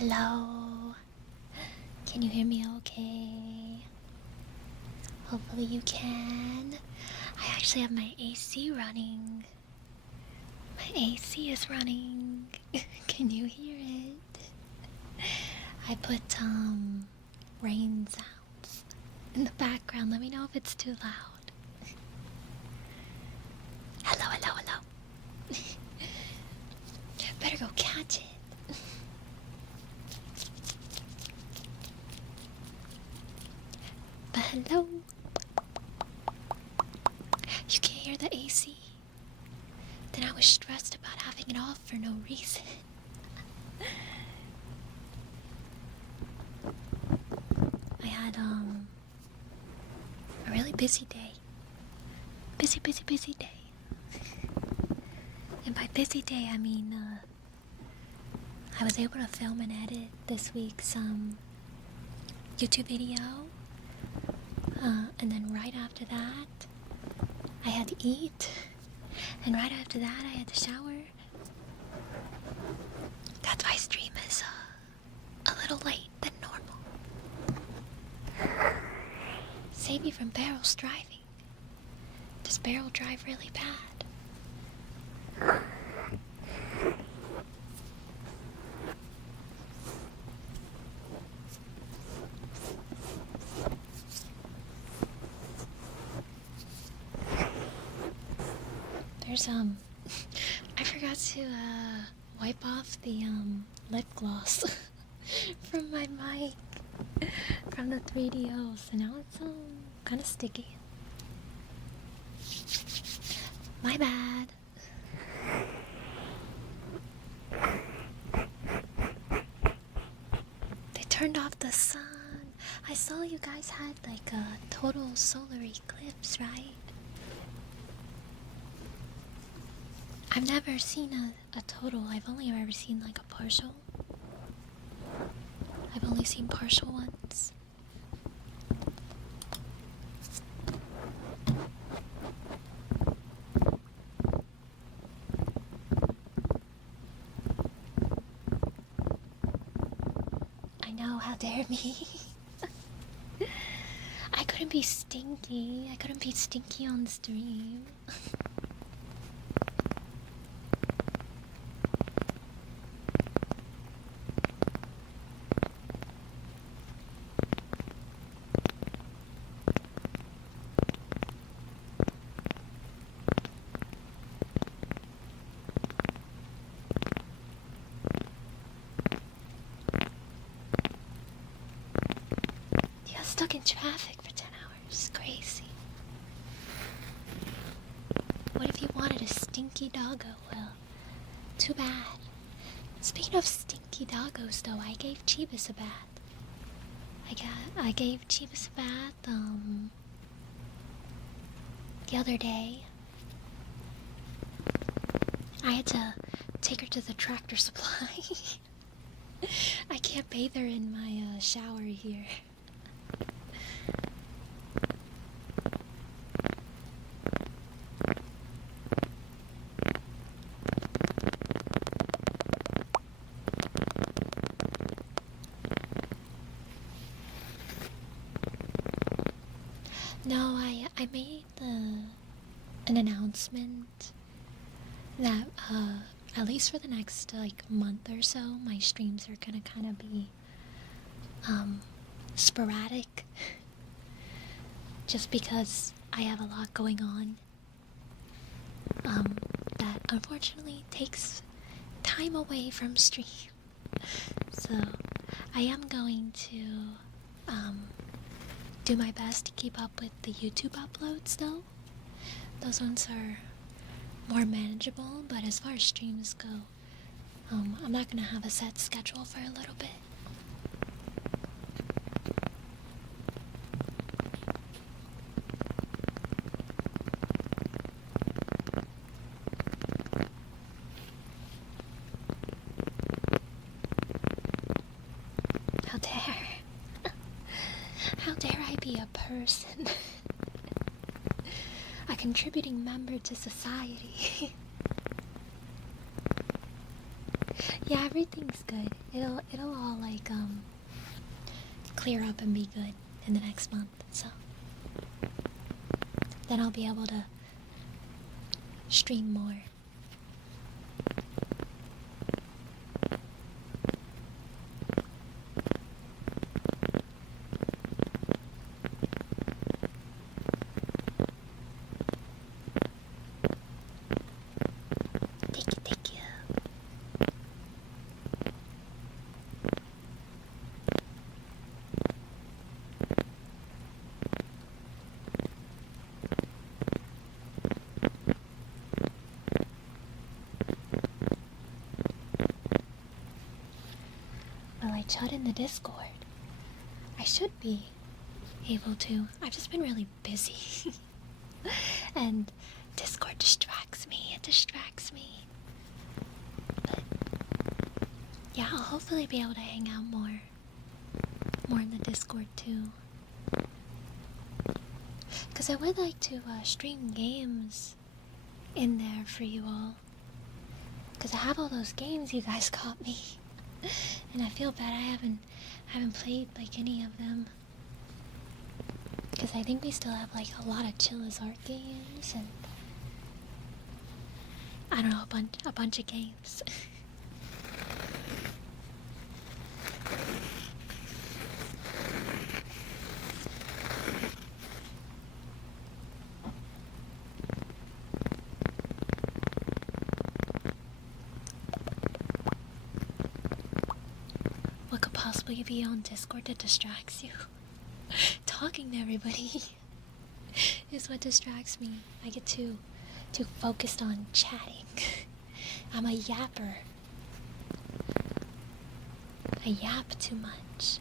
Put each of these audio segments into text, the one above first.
Hello. Can you hear me okay? Hopefully you can. I actually have my AC running. My AC is running. Can you hear it? I put rain sounds in the background. Let me know if it's too loud. Hello, hello, hello. Better go catch it. But hello. You can't hear the AC. Then I was stressed about having it off for no reason. I had a really busy day. Busy day. And by busy day I mean I was able to film and edit this week's YouTube video. And then right after that, I had to eat. And right after that, I had to shower. That's why stream is a little late than normal. Save you from Barrel's driving. Does Barrel drive really bad? There's I forgot to wipe off the lip gloss from my mic from the 3DO, so now it's kind of sticky. My bad. They turned off the sun. I saw you guys had like a total solar eclipse, right? I've never seen a total. I've only ever seen like a partial. I've only seen partial once. I know, how dare me. I couldn't be stinky. I couldn't be stinky on stream. Stuck in traffic for 10 hours. Crazy. What if you wanted a stinky doggo? Well, too bad. Speaking of stinky doggos, though, I gave Chibis a bath. I gave Chibis a bath the other day. I had to take her to the Tractor Supply. I can't bathe her in my shower here. No, I made an announcement that at least for the next like month or so, my streams are gonna kind of be sporadic, just because I have a lot going on that unfortunately takes time away from stream. So I am going to do my best to keep up with the YouTube uploads though. Those ones are more manageable, but as far as streams go, I'm not gonna have a set schedule for a little bit. How dare? How dare I be a person? A contributing member to society. Yeah, everything's good. It'll all like clear up and be good in the next month. So then I'll be able to stream more. Thank you. Well, I chat in the Discord. I should be able to. I've just been really busy. And Discord distracts me. It distracts me. But yeah, I'll hopefully be able to hang out more in the Discord too. Because I would like to stream games in there for you all. Because I have all those games you guys got me. And I feel bad I haven't played like any of them. Because I think we still have like a lot of Chilla's art games and I don't know, a bunch of games. What could possibly be on Discord that distracts you? Talking to everybody is what distracts me. I get too focused on chatting. I'm a yapper. I yap too much.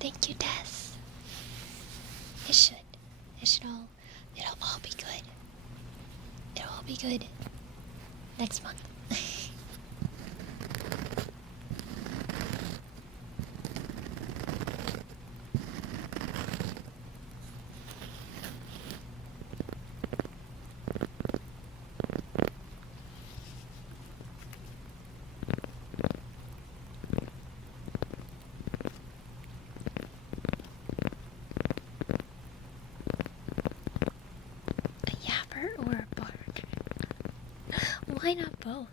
Thank you, Des. It'll all be good. It'll all be good next month. Or a bark? Why not both?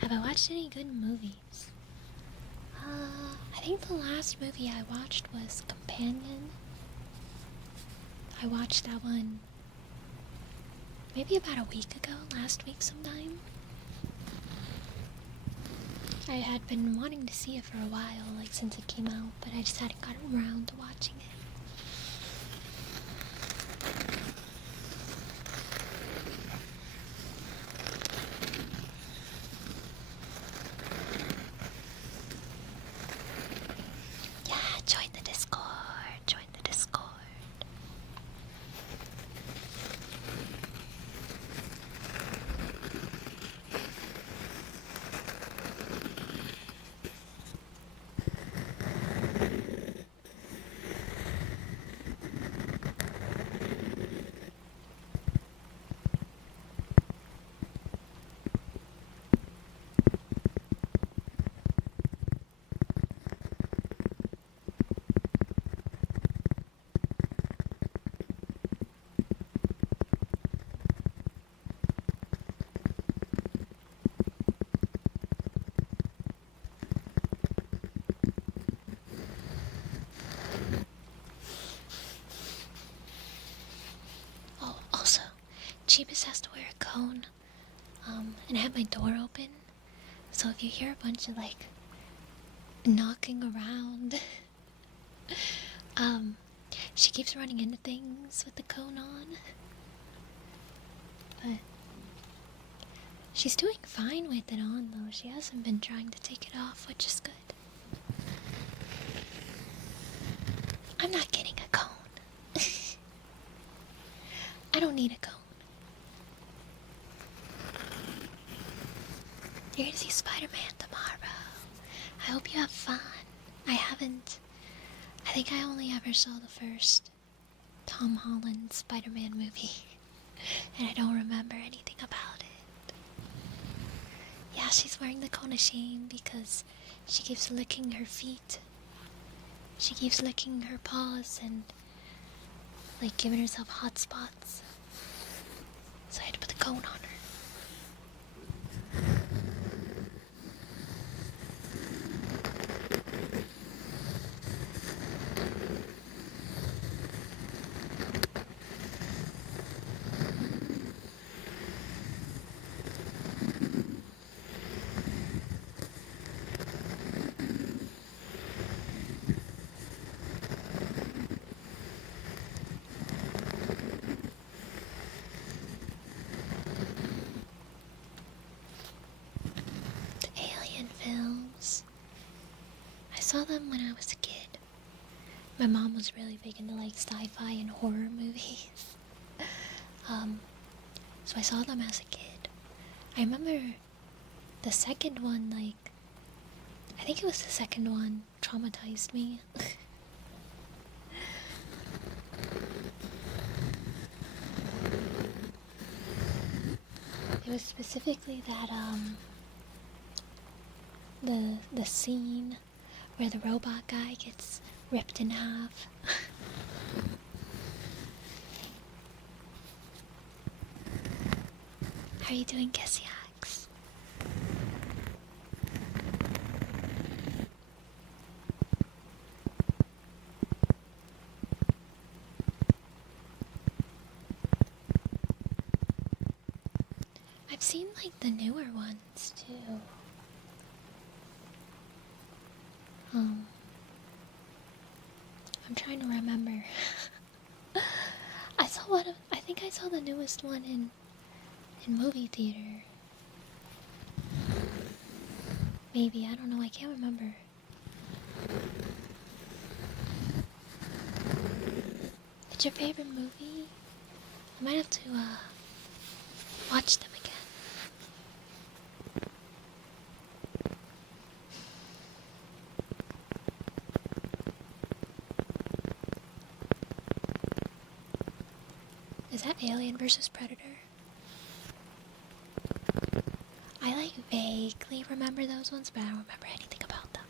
Have I watched any good movies? I think the last movie I watched was Companion. I watched that one maybe about a week ago, last week sometime. I had been wanting to see it for a while, like since it came out, but I just hadn't gotten around to watching it. Cheapest has to wear a cone, and I have my door open, so if you hear a bunch of like knocking around, she keeps running into things with the cone on, but she's doing fine with it on though. She hasn't been trying to take it off, which is good. I'm not getting a cone. I don't need a cone. You're gonna see Spider-Man tomorrow. I hope you have fun. I haven't. I think I only ever saw the first Tom Holland Spider-Man movie. And I don't remember anything about it. Yeah, she's wearing the cone of shame because she keeps licking her feet. She keeps licking her paws and like giving herself hot spots. So I had to put the cone on her. Films. I saw them when I was a kid. My mom was really big into like sci-fi and horror movies. So I saw them as a kid. I remember the second one, like, I think it was the second one, traumatized me. It was specifically that, the scene where the robot guy gets ripped in half. How are you doing, Kessiax? I've seen like the newer ones too. I'm trying to remember. I think I saw the newest one in movie theater. Maybe, I don't know, I can't remember. It's your favorite movie? I might have to watch them again. Is that Alien vs. Predator? I like vaguely remember those ones, but I don't remember anything about them.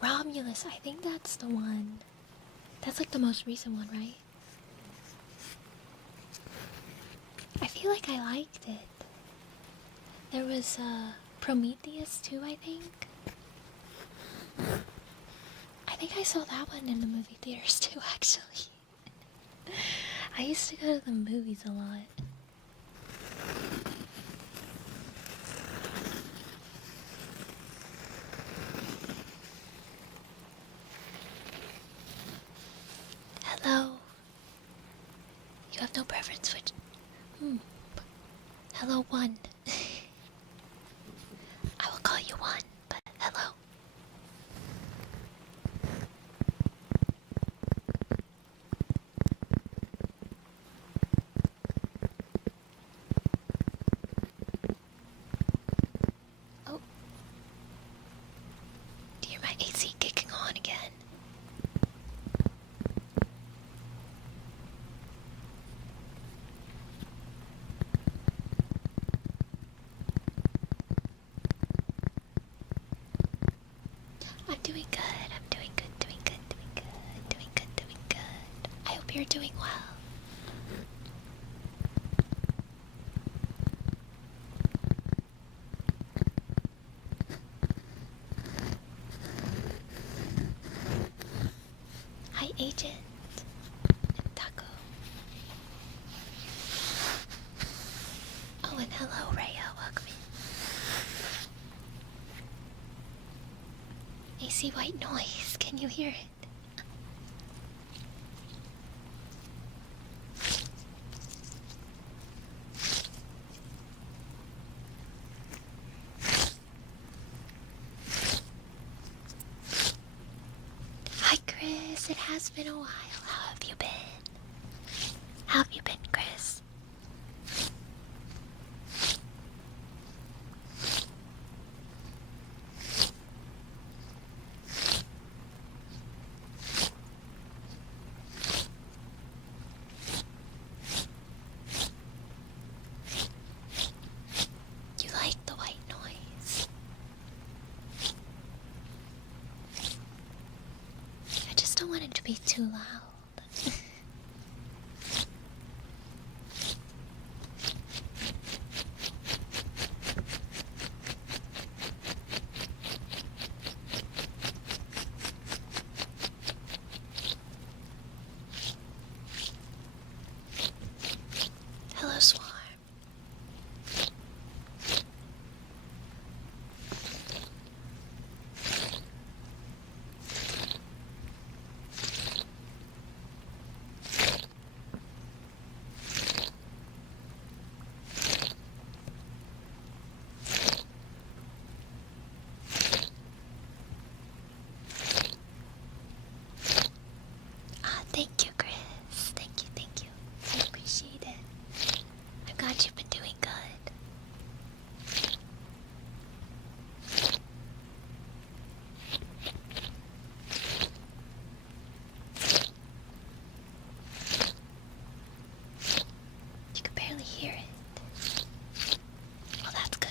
Romulus, I think that's the one. That's like the most recent one, right? I feel like I liked it. There was Prometheus too, I think. I think I saw that one in the movie theaters too, actually. I used to go to the movies a lot. Hello. You have no preference which... Hello, one. I will call you one, but hello. Oh. Do you hear my AC kicking on again? I'm doing good, doing good. I hope you're doing well. Hi, Agent. And Taco. Oh, and hello, Rhea. Welcome in. AC white noise. Can you hear it? Hi, Chris. has been a while. How have you been? How have you been, Chris? You like the white noise? I just don't want it to be too loud. Hello, Swarm. Thank you, Chris. Thank you, thank you. I appreciate it. I'm glad you've been doing good. You can barely hear it. Oh, that's good.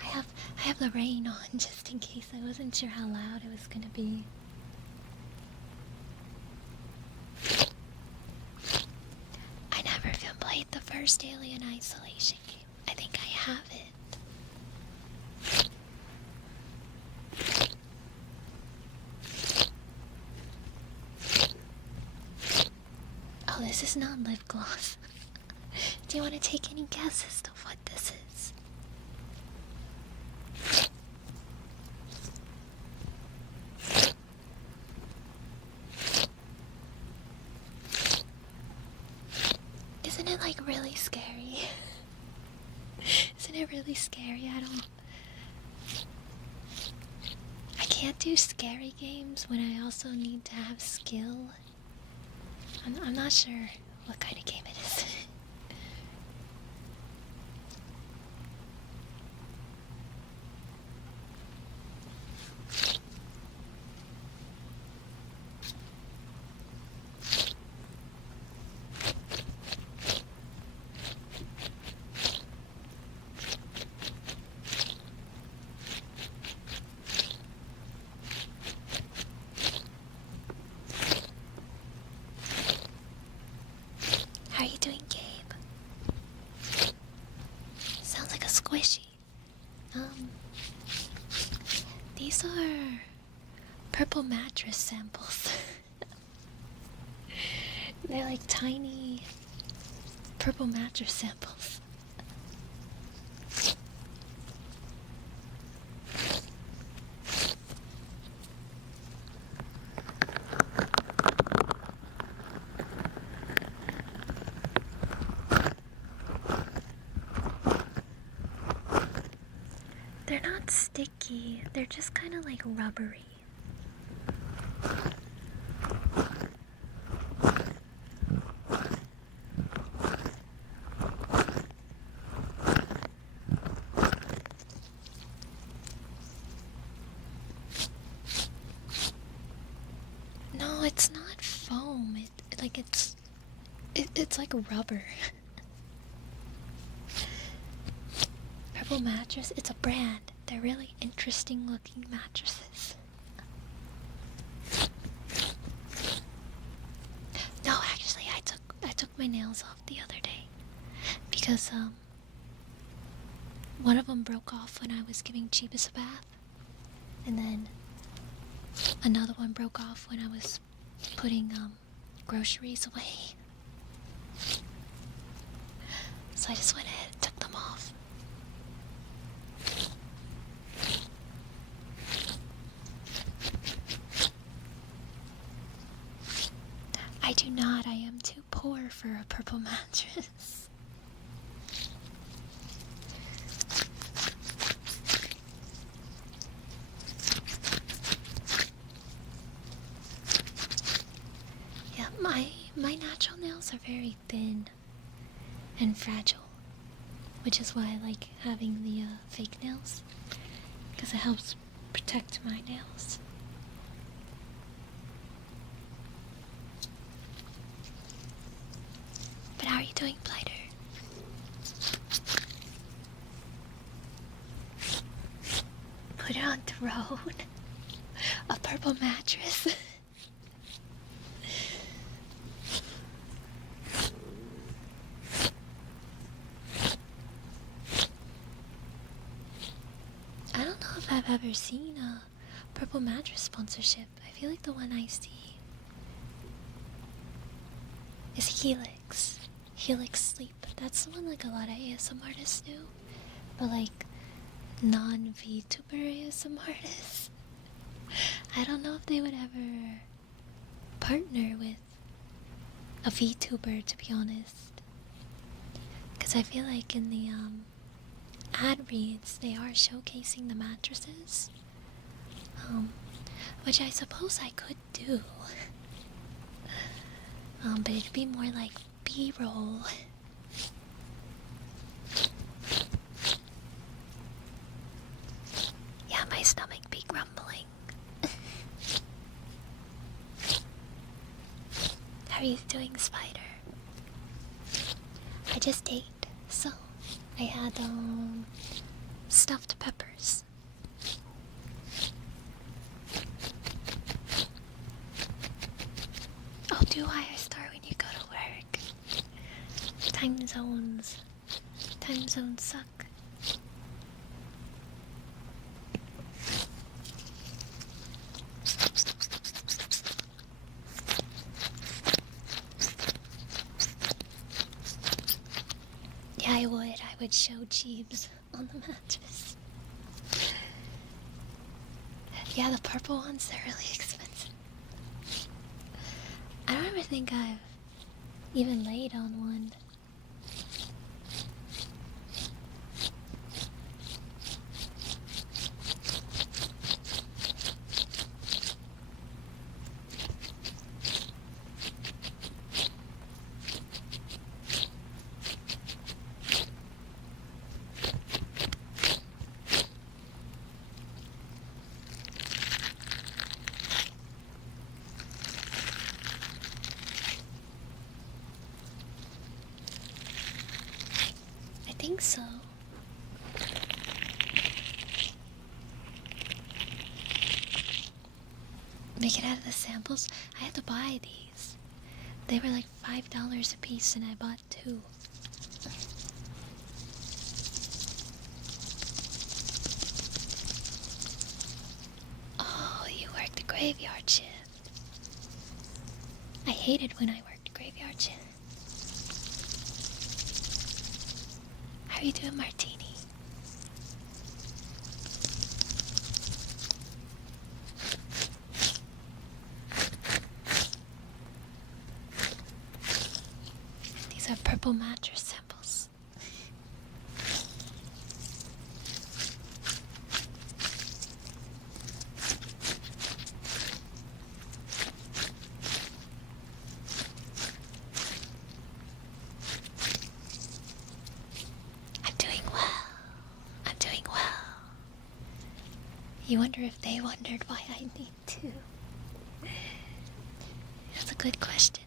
I have the rain on just in case. I wasn't sure how loud it was gonna be. I never even played the first Alien Isolation game. I think I have it. Oh, this is not lip gloss. Do you want to take any guesses of what this is? Isn't it like really scary? Isn't it really scary? I can't do scary games when I also need to have skill. I'm not sure what kind of game it is. How are you doing, Gabe? Sounds like a squishy. These are purple mattress samples. They're like tiny purple mattress samples. They're not sticky, they're just kind of like rubbery. No, it's not foam. It's like rubber. Purple mattress. It's a brand. They're really interesting looking mattresses. No, actually, I took my nails off the other day because one of them broke off when I was giving Cheapest a bath, and then another one broke off when I was putting groceries away. So I just went ahead and took them off. I do not. I am too poor for a purple mattress. nails are very thin and fragile, which is why I like having the fake nails, because it helps protect my nails. But how are you doing, Blighter? Put it on throne. A purple mattress. I don't know if I've ever seen a purple mattress sponsorship. I feel like the one I see is Helix. Helix Sleep. That's the one like a lot of ASM artists do. But like non-VTuber ASM artists, I don't know if they would ever partner with a VTuber, to be honest. Because I feel like in the ad reads, they are showcasing the mattresses. Which I suppose I could do. But it'd be more like B-roll. Yeah, my stomach be grumbling. How are you doing, Spider? I just ate, so I had stuffed peppers. Oh, do I start when you go to work? Time zones suck. Yeah, I would show Jeeves on the mattress. Yeah, the purple ones, they're really expensive. I don't ever think I've even laid on one. I think so. Make it out of the samples. I had to buy these. They were like $5 a piece and I bought 2. Oh, you worked the graveyard shift. I hated when I worked graveyard shift. How are you doing, Martini? These are purple mattress samples. I'm doing well. I'm doing well. You wonder if they wondered why I need to. That's a good question.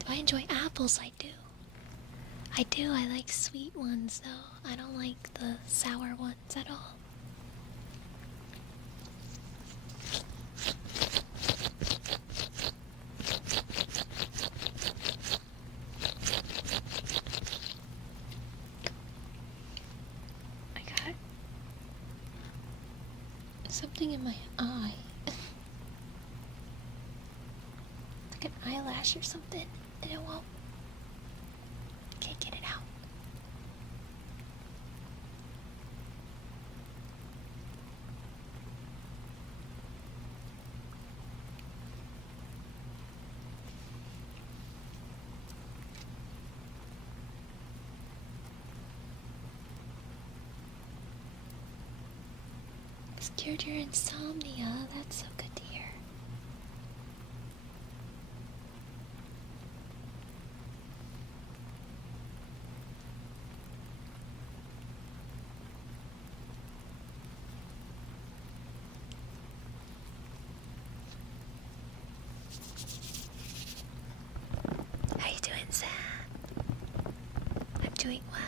Do I enjoy apples? I do. I do. I like sweet ones, though. I don't like the sour ones at all. I got something in my eye. Like an eyelash or something, and it won't. Can't get it out. It's cured your insomnia. That's so good to hear. Sam. I'm doing well.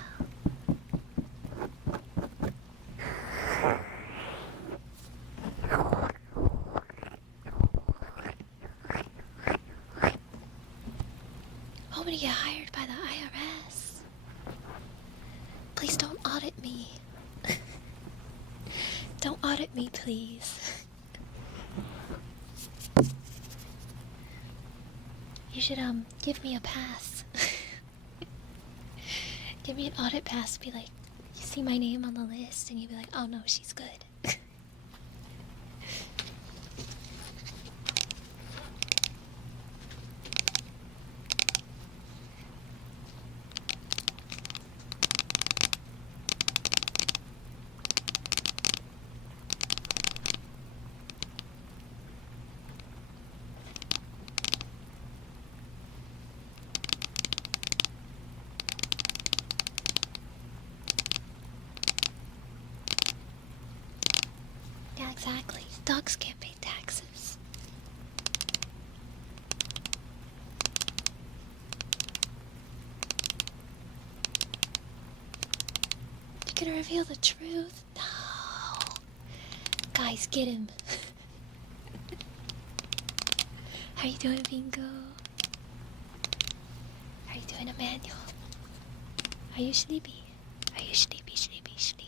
I'm gonna get hired by the IRS. Please don't audit me. Don't audit me, please. You should give me a pass. Give me an audit pass. Be like, you see my name on the list, and you'd be like, oh no, she's good. Yeah, exactly. Dogs can't pay taxes. You're gonna reveal the truth? No. Guys, get him. How you doing, Bingo? How you doing, Emmanuel? Are you sleepy? Are you sleepy, sleepy, sleepy?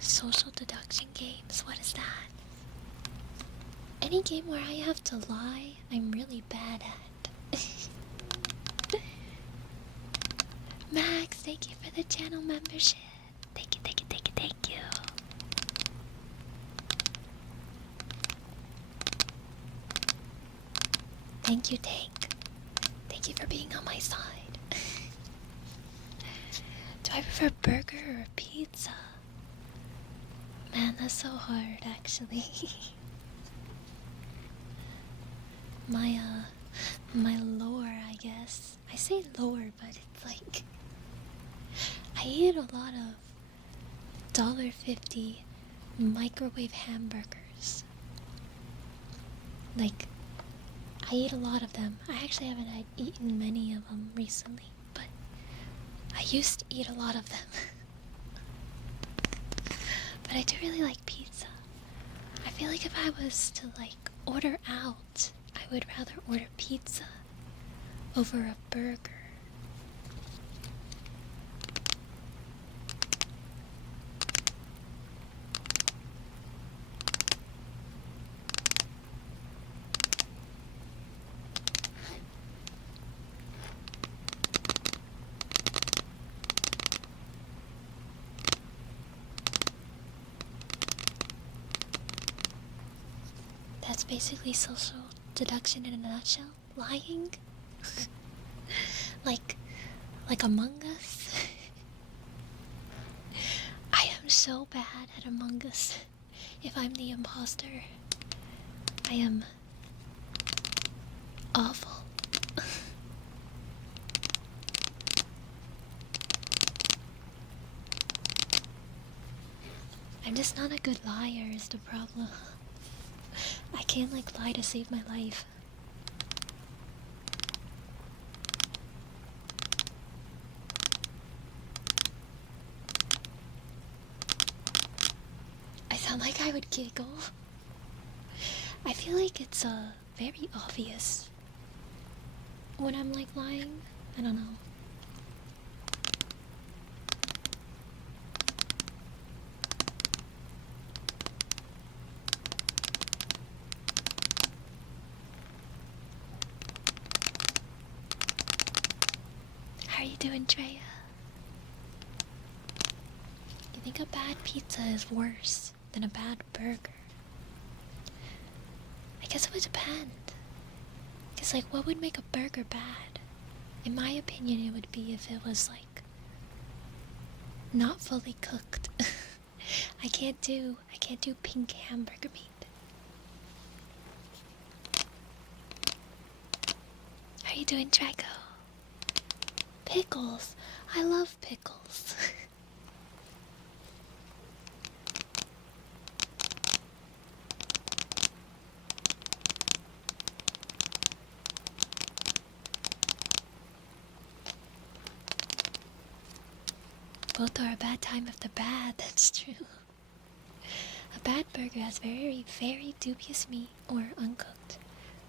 Social deduction games, what is that? Any game where I have to lie, I'm really bad at. Max, thank you for the channel membership. Thank you, thank you, thank you, thank you. Thank you, Tank. Thank you for being on my side. Do I prefer burger or pizza? Man, that's so hard, actually. My lore, I guess. I say lore, but it's like I eat a lot of $1.50 microwave hamburgers. Like, I eat a lot of them. I actually haven't eaten many of them recently, but I used to eat a lot of them. But I do really like pizza. I feel like if I was to like order out, I would rather order pizza over a burger. That's basically social deduction in a nutshell. Lying? like Among Us? I am so bad at Among Us. If I'm the imposter, I am awful. I'm just not a good liar is the problem. I can't like lie to save my life. I sound like I would giggle. I feel like it's very obvious when I'm like lying. I don't know. How are you doing, Drea? You think a bad pizza is worse than a bad burger? I guess it would depend. Because, like, what would make a burger bad? In my opinion, it would be if it was, like, not fully cooked. I can't do pink hamburger meat. How are you doing, Draco? Pickles. I love pickles. Both are a bad time if they're bad, that's true. A bad burger has very, very dubious meat or uncooked.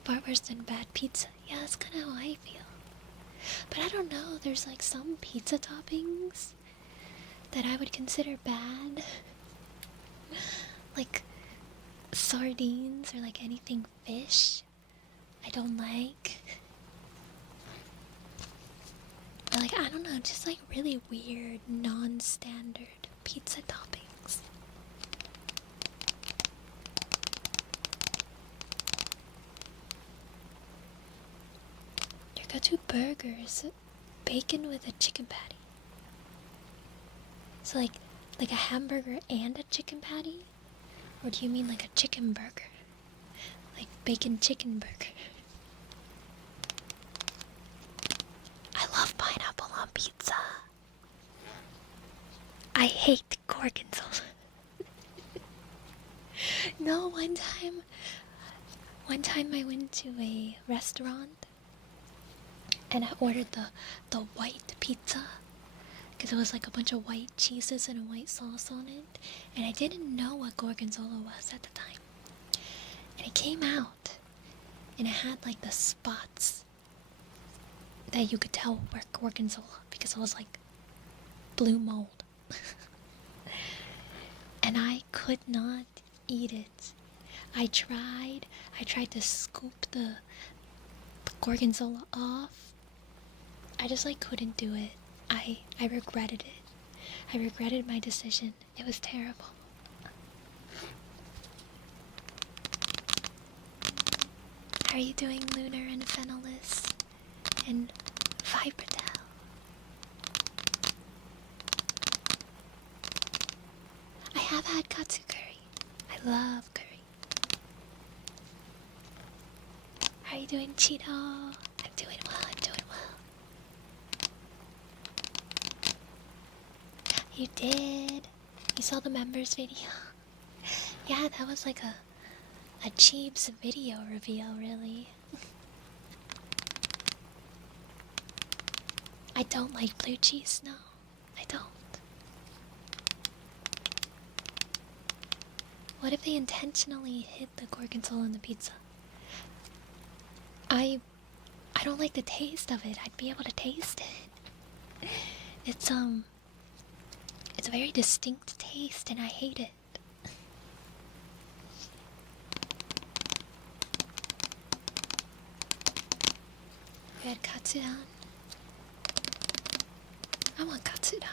Far worse than bad pizza. Yeah, that's kinda how I feel. But I don't know, there's like some pizza toppings that I would consider bad. Like sardines or like anything fish. I don't like. But like, I don't know, just like really weird, non-standard pizza toppings. Your go-to burgers, bacon with a chicken patty. So like a hamburger and a chicken patty? Or do you mean like a chicken burger? Like bacon chicken burger? I love pineapple on pizza. I hate gorgonzola. No, one time I went to a restaurant and I ordered the white pizza because it was like a bunch of white cheeses and a white sauce on it, and I didn't know what gorgonzola was at the time. And it came out and it had like the spots that you could tell were gorgonzola because it was like blue mold. And I could not eat it. I tried to scoop the gorgonzola off. I just like couldn't do it. I regretted it. I regretted my decision. It was terrible. How are you doing, Lunar and Fenolus and Vibratel? I have had katsu curry. I love curry. How are you doing, Cheeto? I'm doing well, I'm doing well. You did? You saw the members video? Yeah, that was like a Cheebs video reveal, really. I don't like blue cheese, no. I don't. What if they intentionally hid the gorgonzola in the pizza? I don't like the taste of it. I'd be able to taste it. It's a very distinct taste and I hate it. We had katsudon. I want katsudon.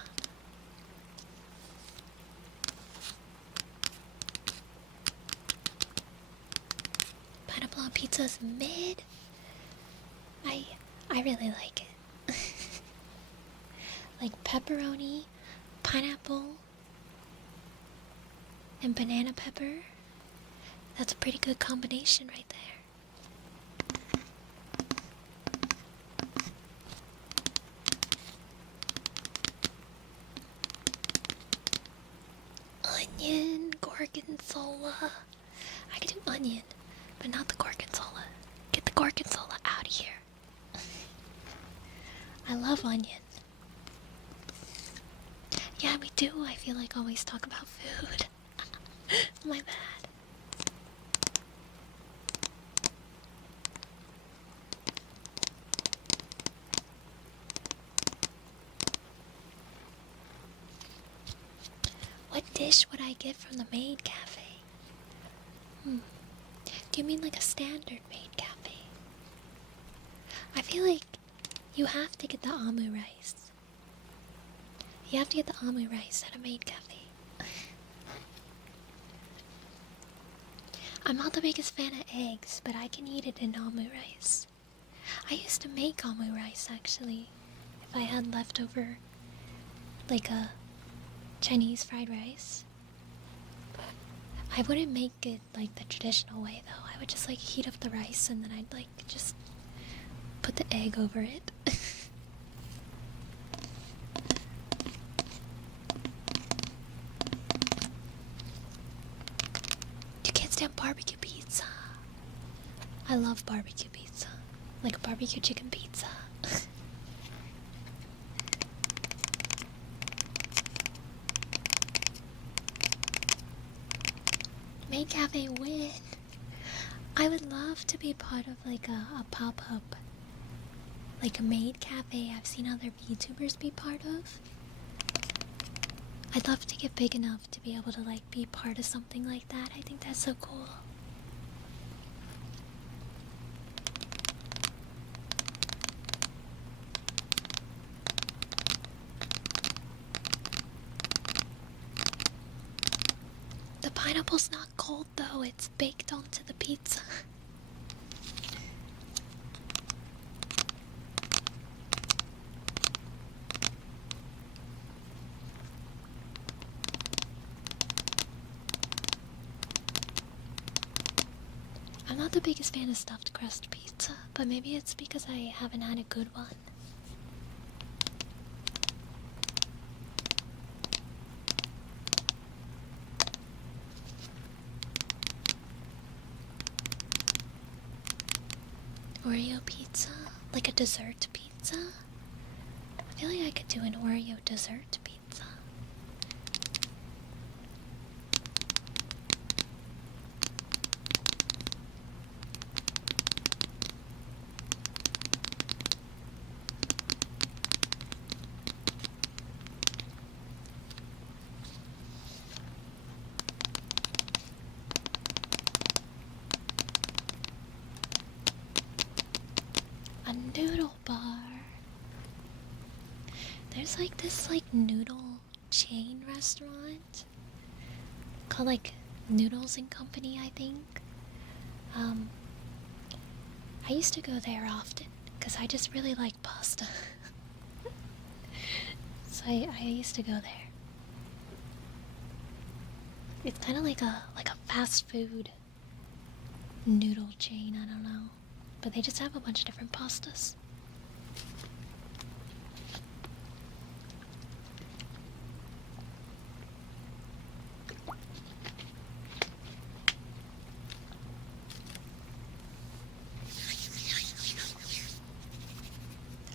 Pineapple on pizza is mid. I really like it. Like pepperoni, pineapple, and banana pepper. That's a pretty good combination right there. Onion, gorgonzola. I could do onion, but not the gorgonzola. Get the gorgonzola out of here. I love onion. Yeah, we do. I feel like always talk about food. My bad. What dish would I get from the maid cafe? Do you mean like a standard maid cafe? I feel like you have to get the amu rice. You have to get the amu rice at a maid cafe. I'm not the biggest fan of eggs, but I can eat it in omu rice. I used to make omu rice actually. If I had leftover, like a Chinese fried rice. I wouldn't make it like the traditional way though. I would just like heat up the rice and then I'd like just put the egg over it. You can't stand barbecue pizza. I love barbecue pizza. Like a barbecue chicken pizza. Maid Cafe win! I would love to be part of like a pop-up. Like a maid cafe I've seen other VTubers be part of. I'd love to get big enough to be able to like be part of something like that. I think that's so cool. The pineapple's not cold though, it's baked onto the pizza. I'm not the biggest fan of stuffed crust pizza, but maybe it's because I haven't had a good one. Oreo pizza? Like a dessert pizza? I feel like I could do an Oreo dessert pizza. A noodle bar. There's like this like noodle chain restaurant called like Noodles and Company, I think. I used to go there often because I just really like pasta. So I used to go there. It's kind of like a fast food noodle chain, I don't know. But they just have a bunch of different pastas.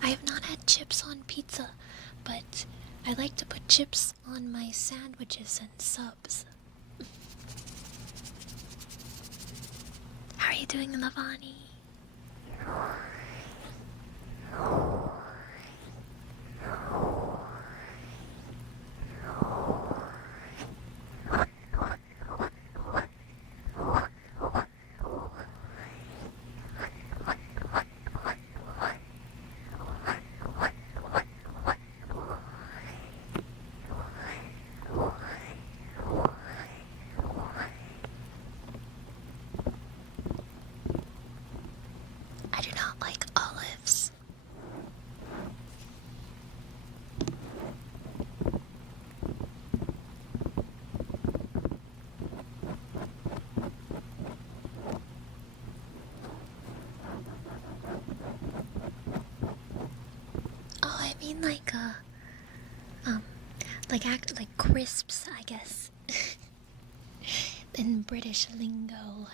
I have not had chips on pizza, but I like to put chips on my sandwiches and subs. How are you doing, Lavani? I do not like olives. Oh, I mean like like crisps, I guess. In British lingo.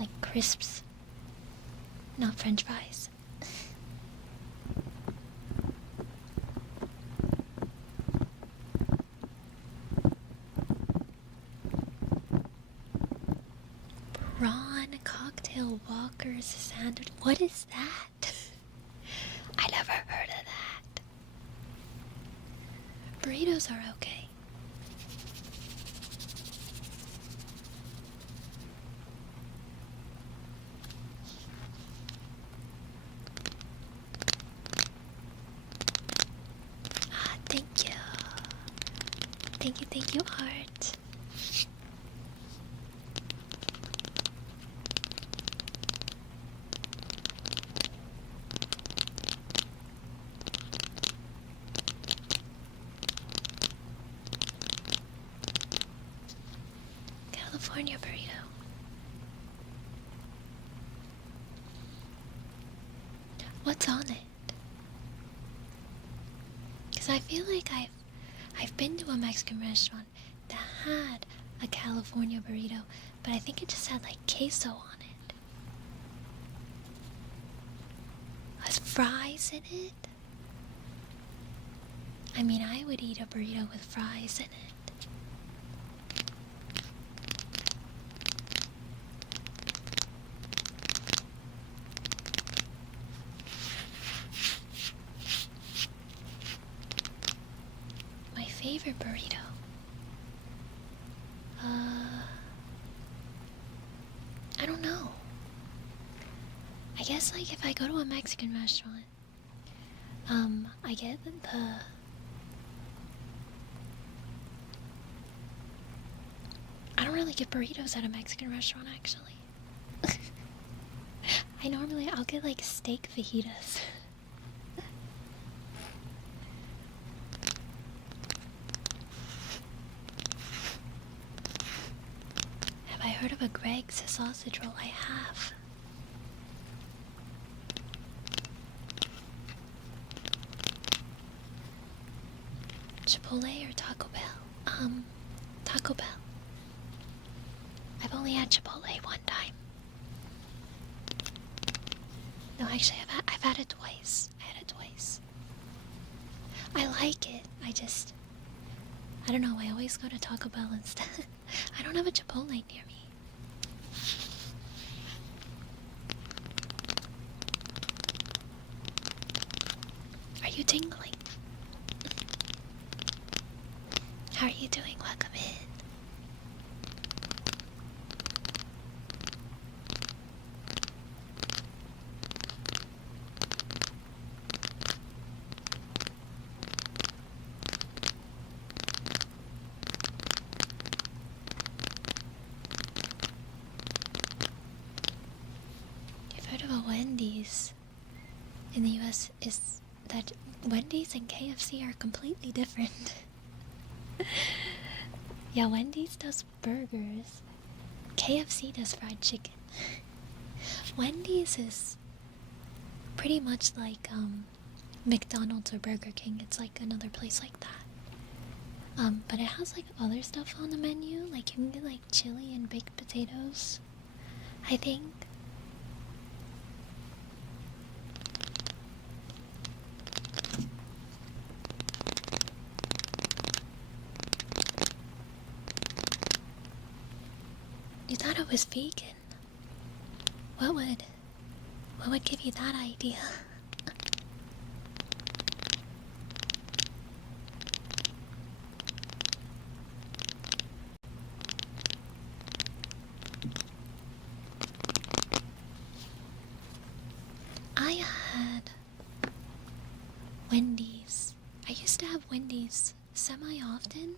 Like crisps. Not French fries. Prawn cocktail walkers sandwich. What is that? I never heard of that. Burritos are okay. Thank you. Thank you, Art. What's on it? Because I feel like I've been to a Mexican restaurant that had a California burrito, but I think it just had like queso on it. Has fries in it? I mean, I would eat a burrito with fries in it. My favorite burrito. I don't know. I guess like if I go to a Mexican restaurant, I get I don't really get burritos at a Mexican restaurant actually. I'll get like steak fajitas. Have I heard of a Greg's sausage roll? I have. Chipotle or Taco Bell? Taco Bell. I've only had Chipotle one time. No, actually, I've had it twice. I like it. I don't know. I always go to Taco Bell instead. I don't have a Chipotle near me. Are you tingling? How are you doing? Welcome in. You've heard of a Wendy's in the US is that Wendy's and KFC are completely different. Yeah, Wendy's does burgers. KFC does fried chicken. Wendy's is pretty much like McDonald's or Burger King. It's like another place like that. But it has like other stuff on the menu. Like you can get like chili and baked potatoes, I think. You thought it was vegan? What would give you that idea? I had Wendy's. I used to have Wendy's semi-often.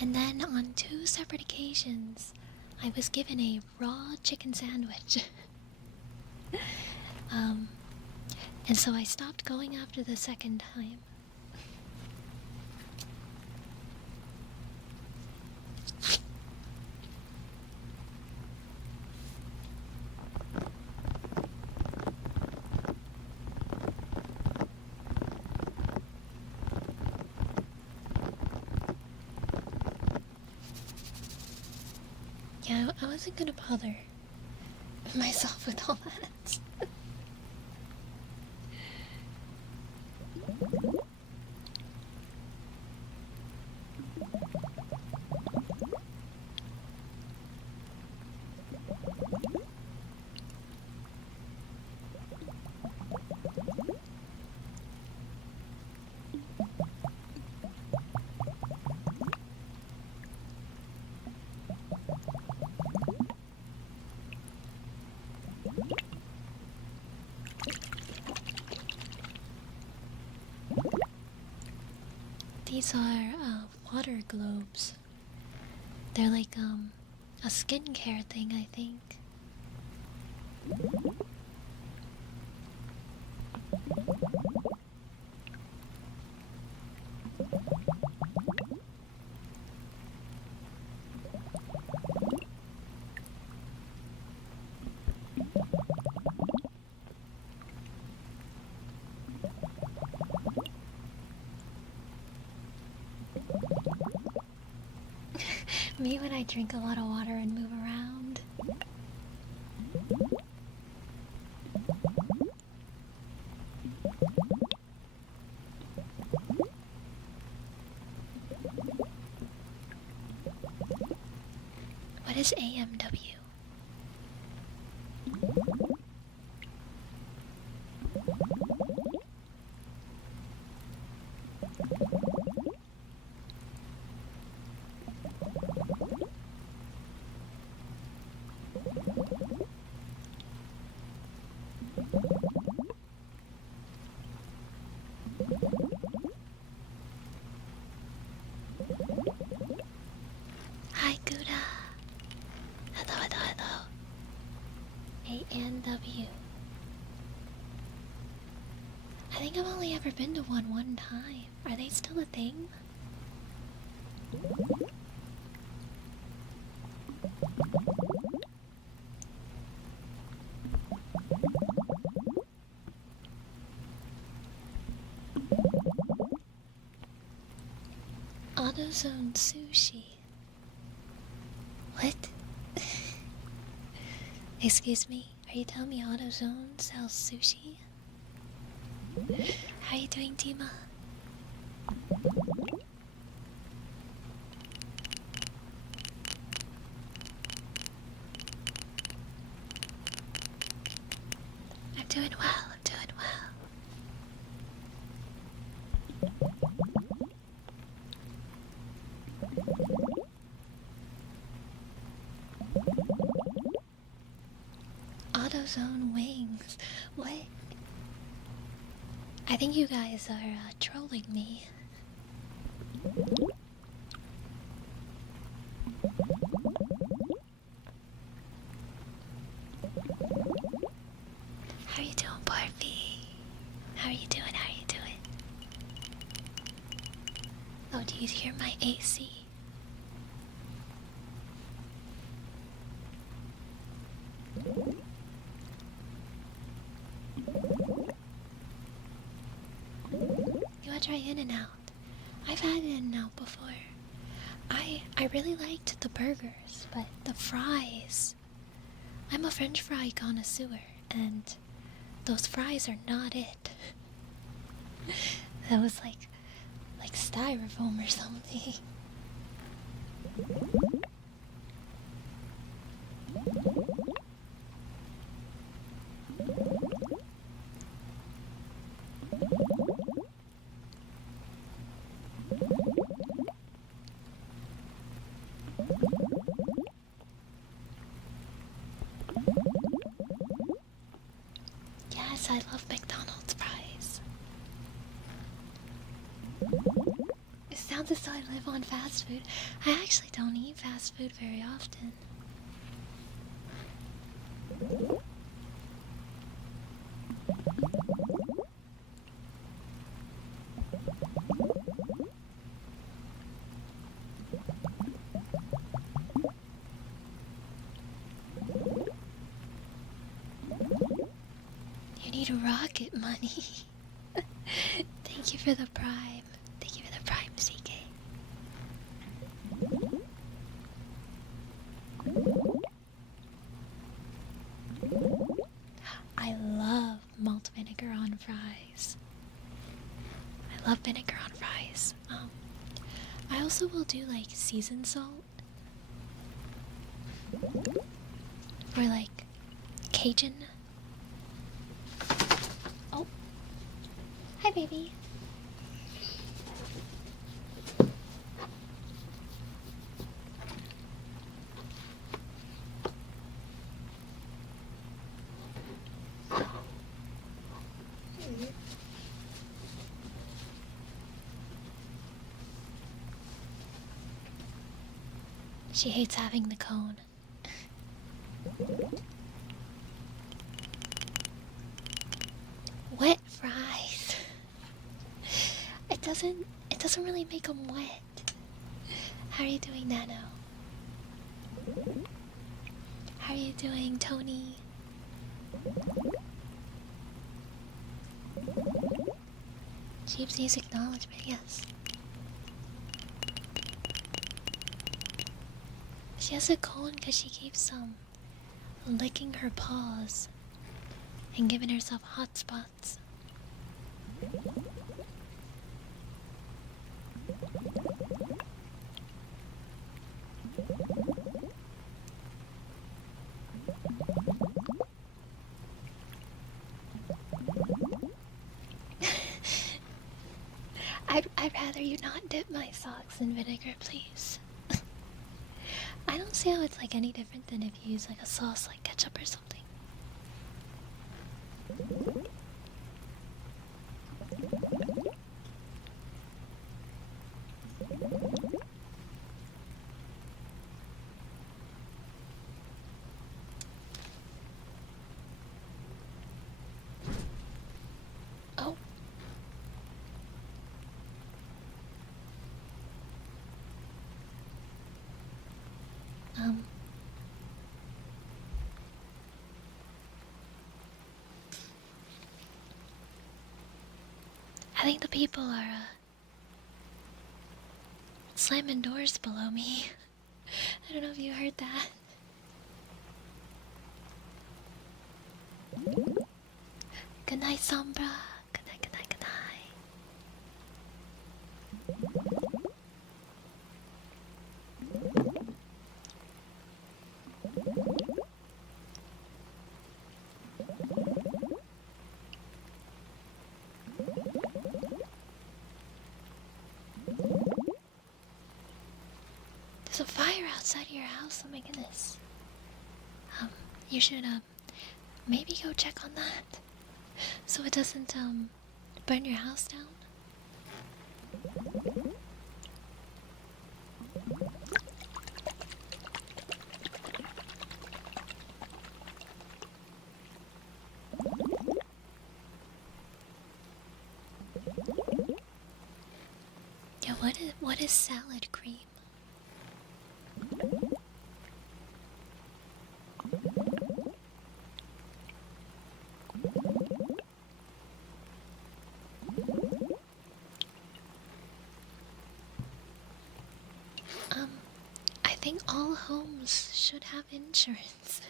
And then on 2 separate occasions, I was given a raw chicken sandwich. And so I stopped going after the second time. Yeah, I wasn't gonna bother myself with all that. These are water globes. They're like a skincare thing, I think. Me when I drink a lot of water and move around. What is AMW? Hi, Gouda. Hello, hello, hello. ANW. I think I've only ever been to one time. Are they still a thing? AutoZone sushi. What? Excuse me, are you telling me AutoZone sells sushi? How are you doing, Dima? I'm doing well, I'm doing well. AutoZone wings. What? I think you guys are trolling me. How are you doing, Barbie? How are you doing? How are you doing? Oh, do you hear my AC? You wanna try In-N-Out? I've had In-N-Out before. I really liked the burgers, but the fries. I'm a French fry connoisseur, and those fries are not it. That was like styrofoam or something. Yes, I love McDonald's fries. It sounds as though I live on fast food. I actually don't eat fast food very often. You need rocket money. Thank you for the prime. Thank you for the prime, CK. I love malt vinegar on fries. I love vinegar on fries. I also will do like seasoned salt. Or like Cajun. Oh. Hi, baby. She hates having the cone. Wet fries. It doesn't really make them wet. How are you doing, Nano? How are you doing, Tony? Jeeves needs acknowledgement, yes. She has a cold because she keeps licking her paws and giving herself hot spots. I'd rather you not dip my socks in vinegar, please. I don't see how it's like any different than if you use like a sauce like ketchup or something. Oh. I think the people are slamming doors below me. I don't know if you heard that. Good night, Sombra. Good night, good night, good night. There's a fire outside your house. Oh my goodness. You should maybe go check on that so it doesn't burn your house down. Yeah, what is salad cream? I think all homes should have insurance.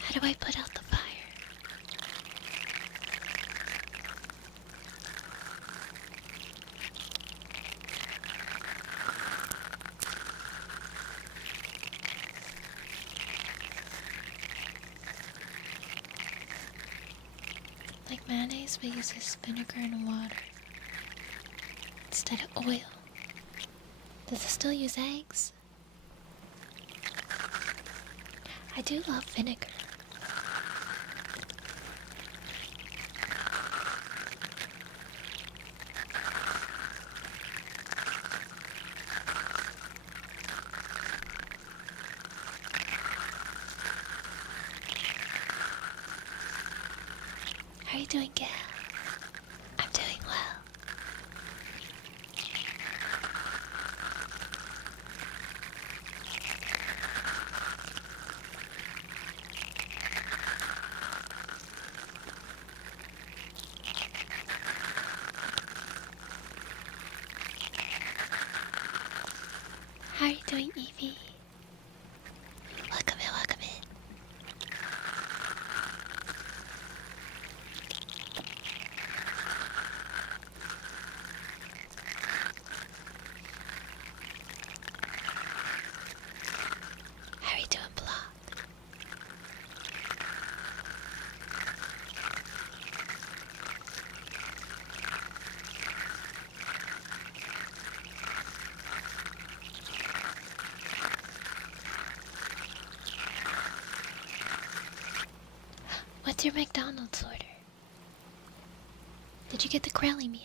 How do I put out the fire? Like mayonnaise, but uses vinegar and water instead of oil. Does it still use eggs? I do love vinegar. How are you doing, Gail? I'm doing well. How are you doing, Evie? Welcome in, welcome in. How are you doing, Block? What's your McDonald's order? Did you get the Crowley meal?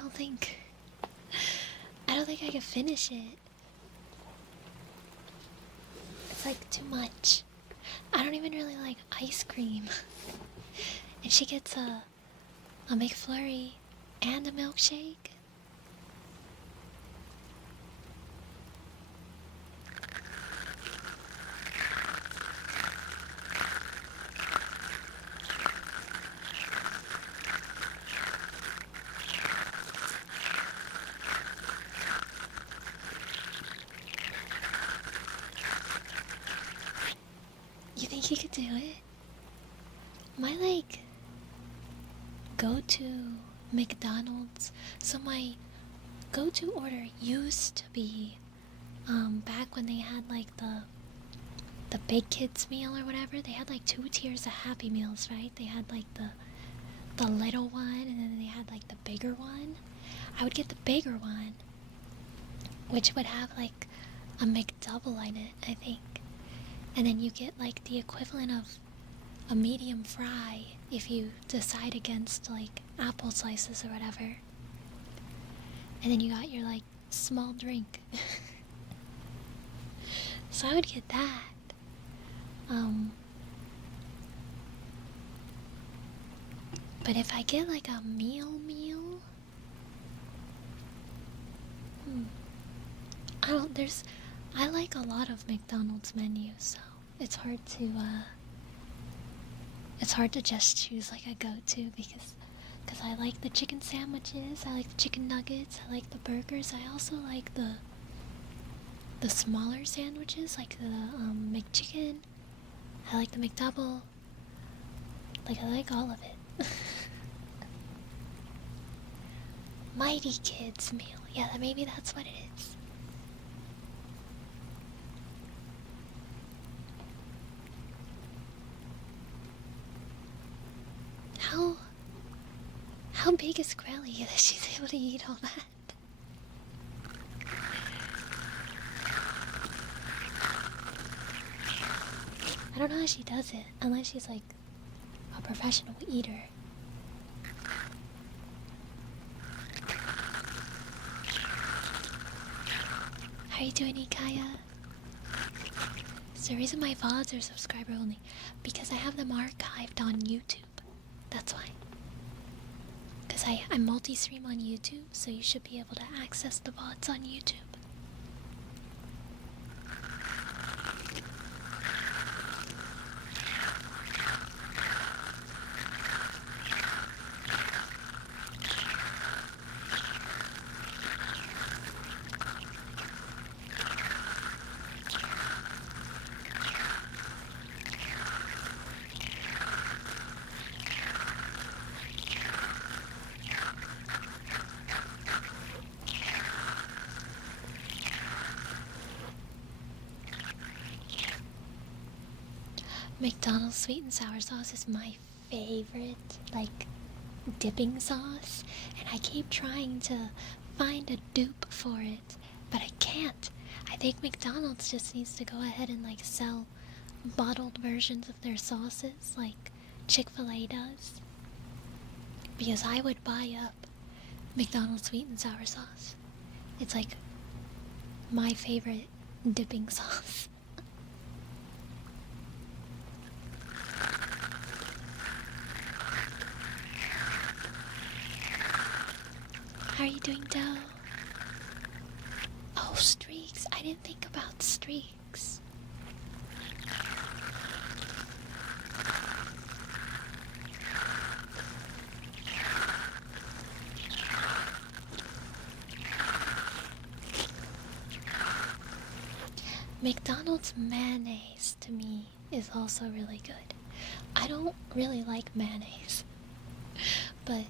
don't think I could finish it. It's like too much. I don't even really like ice cream. And she gets a McFlurry and a milkshake. You think you could do it? My like go-to McDonald's. So my go-to order used to be back when they had like the big kids meal or whatever. They had like 2 tiers of Happy Meals, right? They had like the little one, and then they had like the bigger one. I would get the bigger one, which would have like a McDouble in it, I think. And then you get like the equivalent of a medium fry if you decide against like apple slices or whatever. And then you got your like small drink. So I would get that. But if I get like a meal, I like a lot of McDonald's menus, so it's hard to just choose like a go-to because I like the chicken sandwiches, I like the chicken nuggets, I like the burgers. I also like the smaller sandwiches, like the McChicken. I like the McDouble. Like, I like all of it. Mighty Kids meal. Yeah, maybe that's what it is. How big is Grelly that she's able to eat all that? I don't know how she does it, unless she's like a professional eater. How you doing, Ikaya? So the reason my VODs are subscriber only, because I have them archived on YouTube. That's why. Because I multi-stream on YouTube, so you should be able to access the VODs on YouTube. McDonald's sweet and sour sauce is my favorite, like, dipping sauce, and I keep trying to find a dupe for it, but I can't. I think McDonald's just needs to go ahead and, like, sell bottled versions of their sauces, like Chick-fil-A does, because I would buy up McDonald's sweet and sour sauce. It's, like, my favorite dipping sauce. How are you doing, Doe? Oh, streaks. I didn't think about streaks. McDonald's mayonnaise to me is also really good. I don't really like mayonnaise, but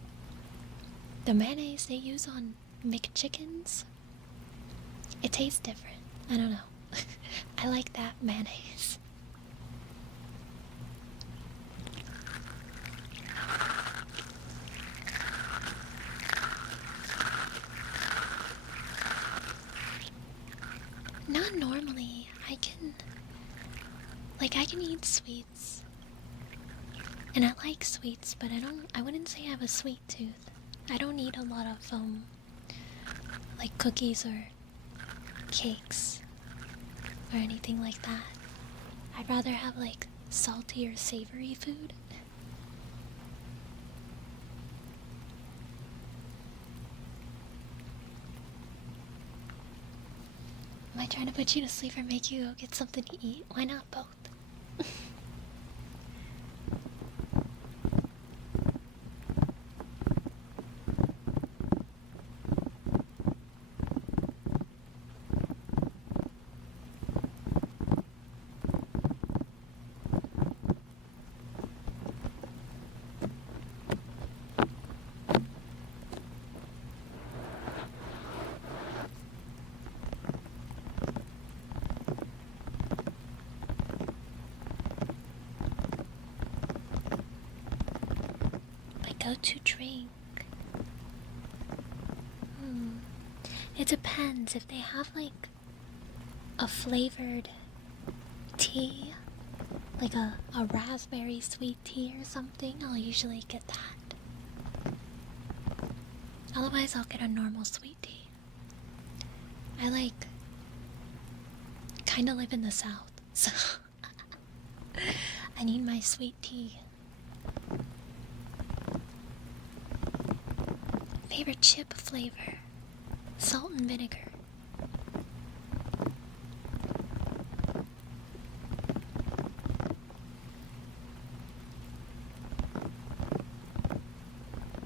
the mayonnaise they use on McChickens, it tastes different. I don't know. I like that mayonnaise. Not normally. I can eat sweets. And I like sweets, but I wouldn't say I have a sweet tooth. I don't need a lot of like cookies or cakes or anything like that. I'd rather have like salty or savory food. Am I trying to put you to sleep or make you go get something to eat? Why not both? Go-to drink. It depends. If they have like a flavored tea, like a raspberry sweet tea or something, I'll usually get that. Otherwise, I'll get a normal sweet tea. I like kind of live in the South, so I need my sweet tea. Favorite chip flavor? Salt and vinegar.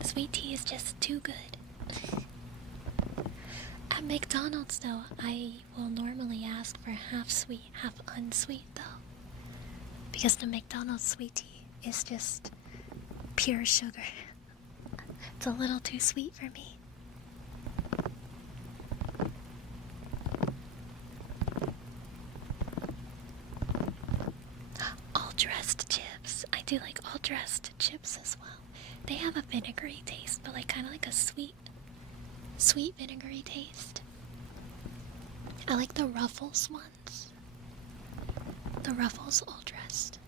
Sweet tea is just too good. At McDonald's though, I will normally ask for half sweet, half unsweet though. Because the McDonald's sweet tea is just pure sugar. It's a little too sweet for me. All dressed chips. I do like all dressed chips as well. They have a vinegary taste, but like kind of like a sweet vinegary taste. I like the Ruffles ones. The Ruffles all dressed.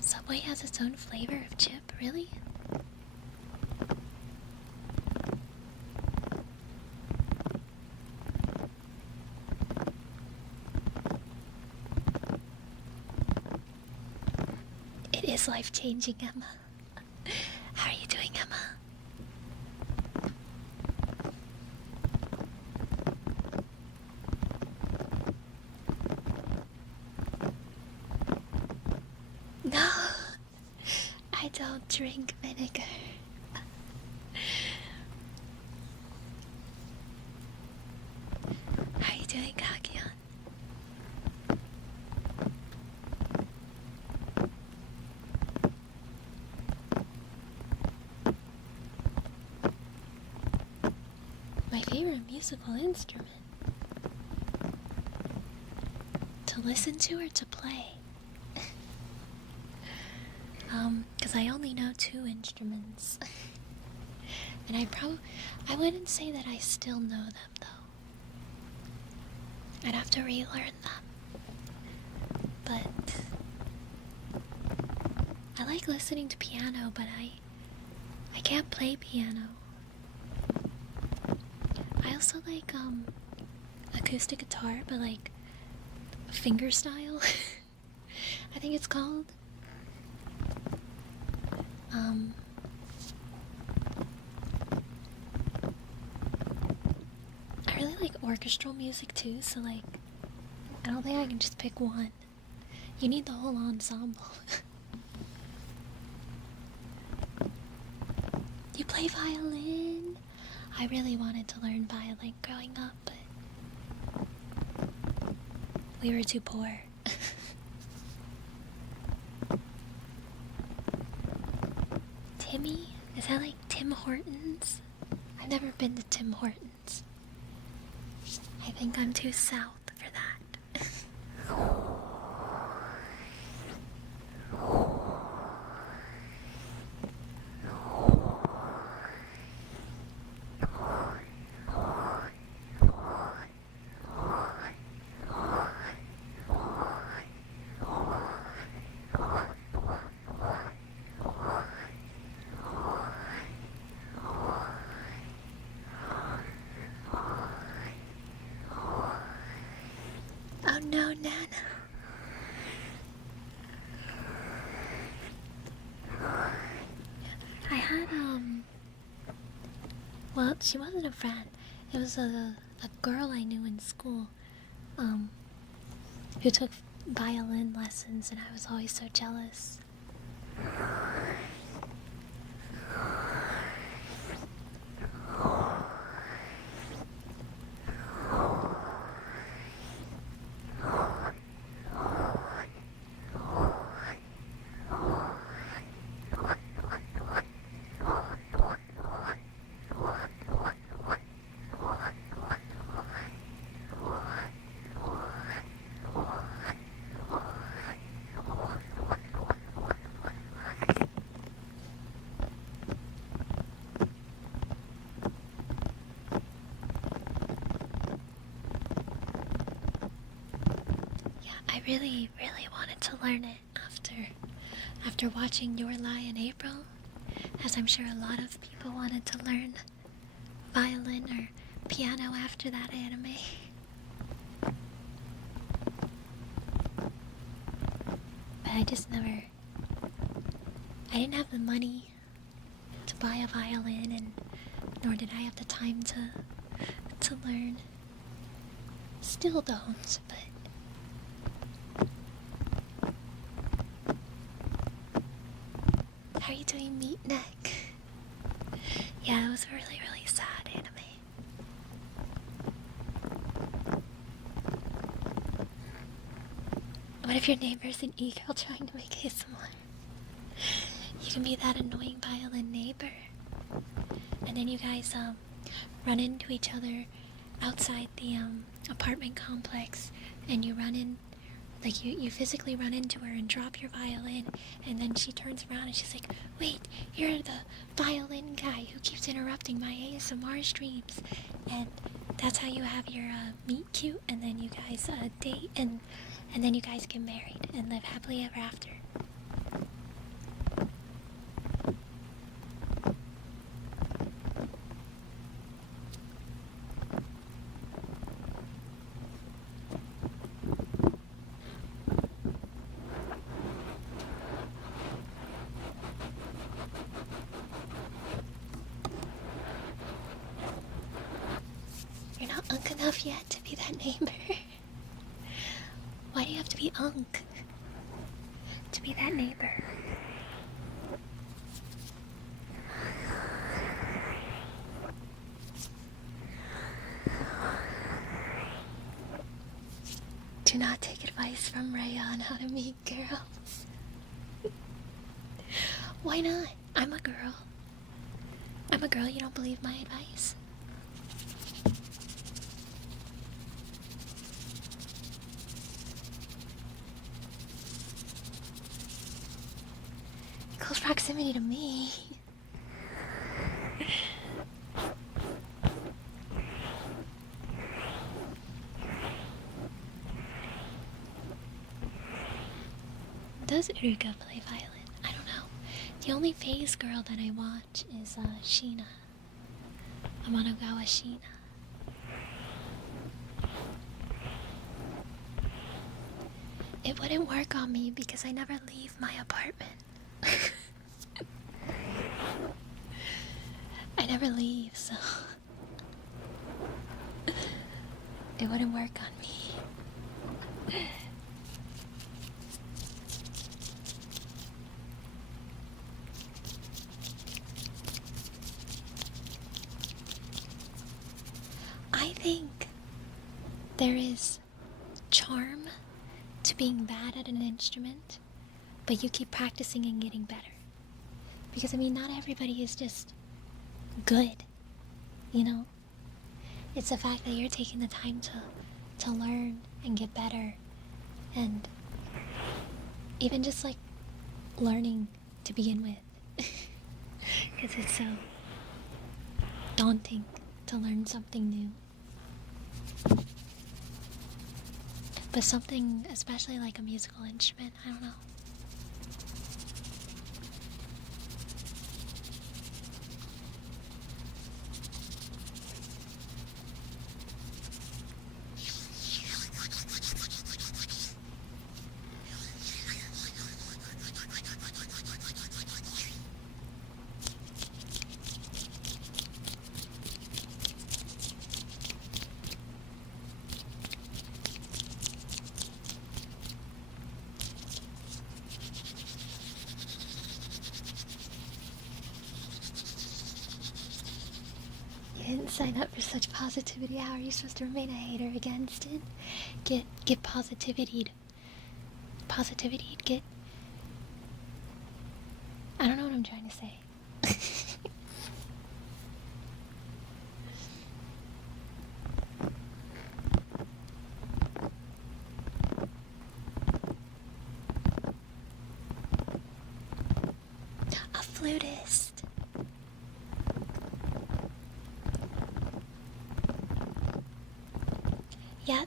Subway has its own flavor of chip, really? It is life-changing, Emma. How are you doing, Emma? No, I don't drink vinegar. How are you doing, Kakion? My favorite musical instrument? To listen to or to play? Because I only know 2 instruments. And I wouldn't say that I still know them though. I'd have to relearn them. But I like listening to piano, but I can't play piano. I also like acoustic guitar, but like finger style. I think it's called. I really like orchestral music too, so like I don't think I can just pick one. You need the whole ensemble. You play violin? I really wanted to learn violin growing up, but we were too poor. Timmy? Is that like Tim Hortons? I've never been to Tim Hortons. I think I'm too south for that. no, Nana. I had, well, she wasn't a friend. It was a girl I knew in school, who took violin lessons, and I was always so jealous. I really, really wanted to learn it after watching Your Lie in April, as I'm sure a lot of people wanted to learn violin or piano after that anime. But I just never... I didn't have the money to buy a violin, and nor did I have the time to learn. Still don't, but... How are you doing, Meat Neck? Yeah, it was a really, really sad anime. What if your neighbor's an e-girl trying to make ASMR? You can be that annoying violin neighbor. And then you guys run into each other outside the apartment complex, and you run in, like you physically run into her and drop your violin, and then she turns around and she's like, wait, you're the violin guy who keeps interrupting my ASMR streams. And that's how you have your meet cute, and then you guys date, and then you guys get married and live happily ever after. You're not unk enough yet to be that neighbor. Why do you have to be unk to be that neighbor? Do not take advice from Raya on how to meet girls. Why not? I'm a girl. I'm a girl, you don't believe my advice? Close proximity to me. Does Uruka play violin? I don't know. The only phase girl that I watch is Sheena. Amanogawa Sheena. It wouldn't work on me because I never leave my apartment. I never leave, so it wouldn't work on me. I think there is charm to being bad at an instrument, but you keep practicing and getting better. Because, I mean, not everybody is just good, you know? It's the fact that you're taking the time to learn and get better, and even just, like, learning to begin with. Because it's so daunting to learn something new. But something, especially like a musical instrument, I don't know. Sign up for such positivity. How are you supposed to remain a hater against it? Get positivity. Positivity. Get. I don't know what I'm trying to say. A flutist. Yeah,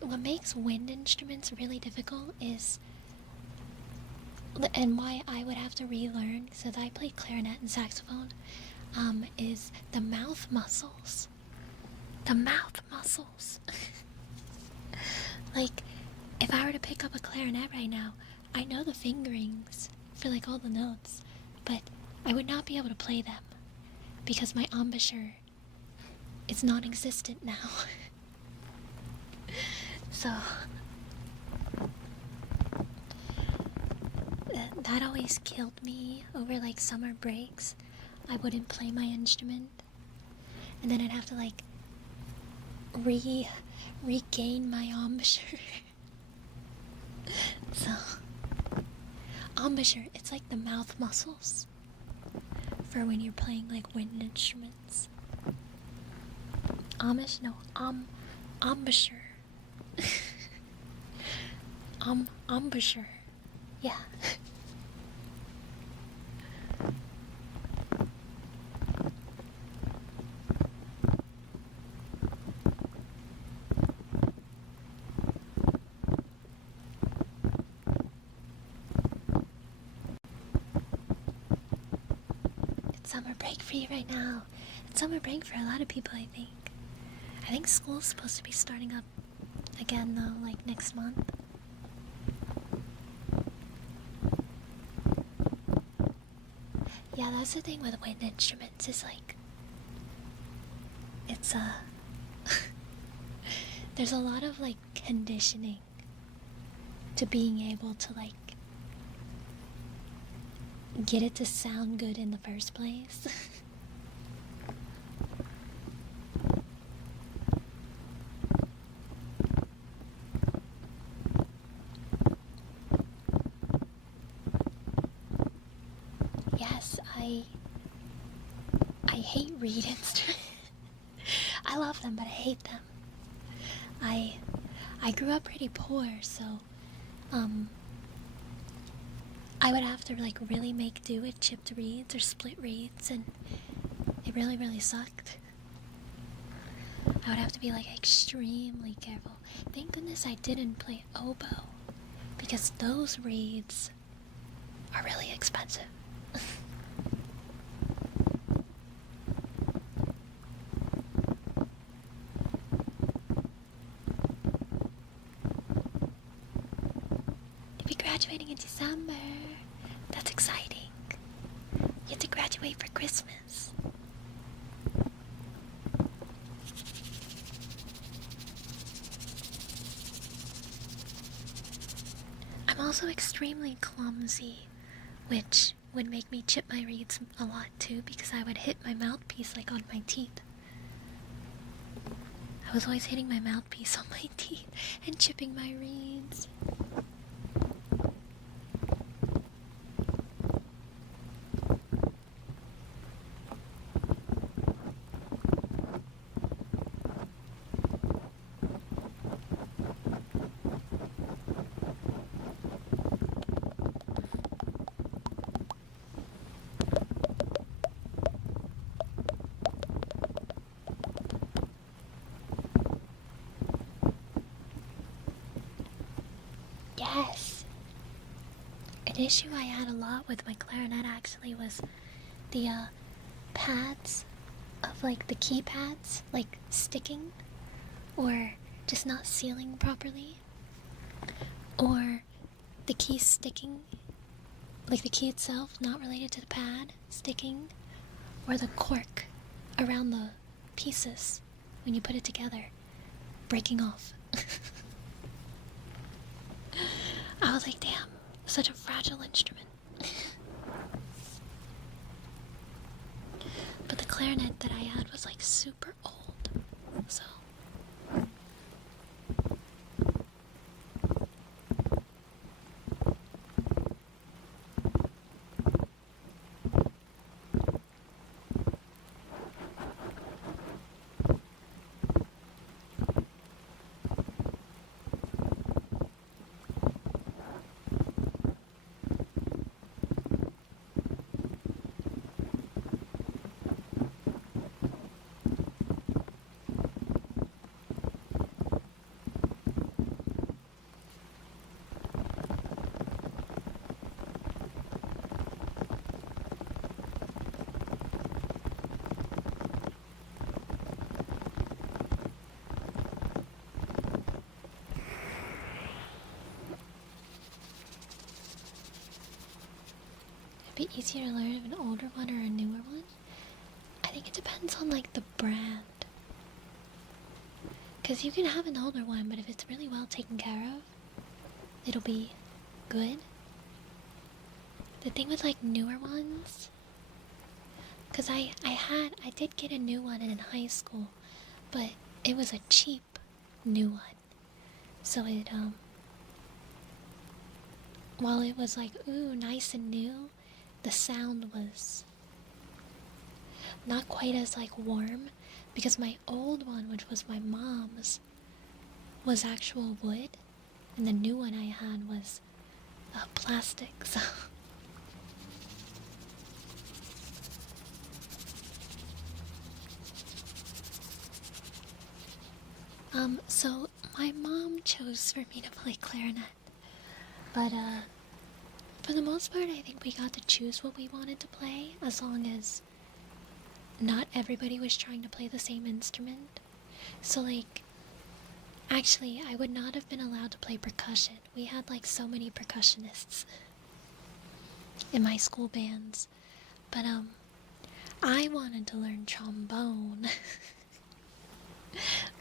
what makes wind instruments really difficult is, and why I would have to relearn, since I play clarinet and saxophone, is the mouth muscles. The mouth muscles. Like, if I were to pick up a clarinet right now, I know the fingerings for like all the notes, but I would not be able to play them because my embouchure is non-existent now. So that always killed me over like summer breaks. I wouldn't play my instrument, and then I'd have to like regain my embouchure. So embouchure, it's like the mouth muscles for when you're playing like wind instruments. Embouchure. Embouchure. Yeah. It's summer break for you right now. It's summer break for a lot of people, I think. I think school's supposed to be starting up again though, like next month. Yeah, that's the thing with wind instruments, is like, it's there's a lot of like conditioning to being able to like get it to sound good in the first place. Yes, I hate reed instruments. I love them, but I hate them. I grew up pretty poor, so I would have to like really make do with chipped reeds or split reeds, and it really, really sucked. I would have to be like extremely careful. Thank goodness I didn't play oboe, because those reeds are really expensive. You'll be graduating in December. That's exciting. You have to graduate for Christmas. I'm also extremely clumsy, which would make me chip my reeds a lot too, because I would hit my mouthpiece like on my teeth. I was always hitting my mouthpiece on my teeth and chipping my reeds. Yes. An issue I had a lot with my clarinet actually was the pads of like the keypads like sticking or just not sealing properly, or the key sticking, like the key itself not related to the pad sticking, or the cork around the pieces when you put it together breaking off. I was like, damn, such a fragile instrument. But the clarinet that I had was like super old, so. Be easier to learn of an older one or a newer one? I think it depends on like the brand. Because you can have an older one, but if it's really well taken care of, it'll be good. The thing with like newer ones, because I did get a new one in high school, but it was a cheap new one. So it, while it was like, ooh, nice and new, the sound was not quite as like warm, because my old one, which was my mom's, was actual wood, and the new one I had was plastic. So so my mom chose for me to play clarinet, but for the most part, I think we got to choose what we wanted to play, as long as not everybody was trying to play the same instrument. So, like, actually, I would not have been allowed to play percussion. We had, like, so many percussionists in my school bands. But, I wanted to learn trombone.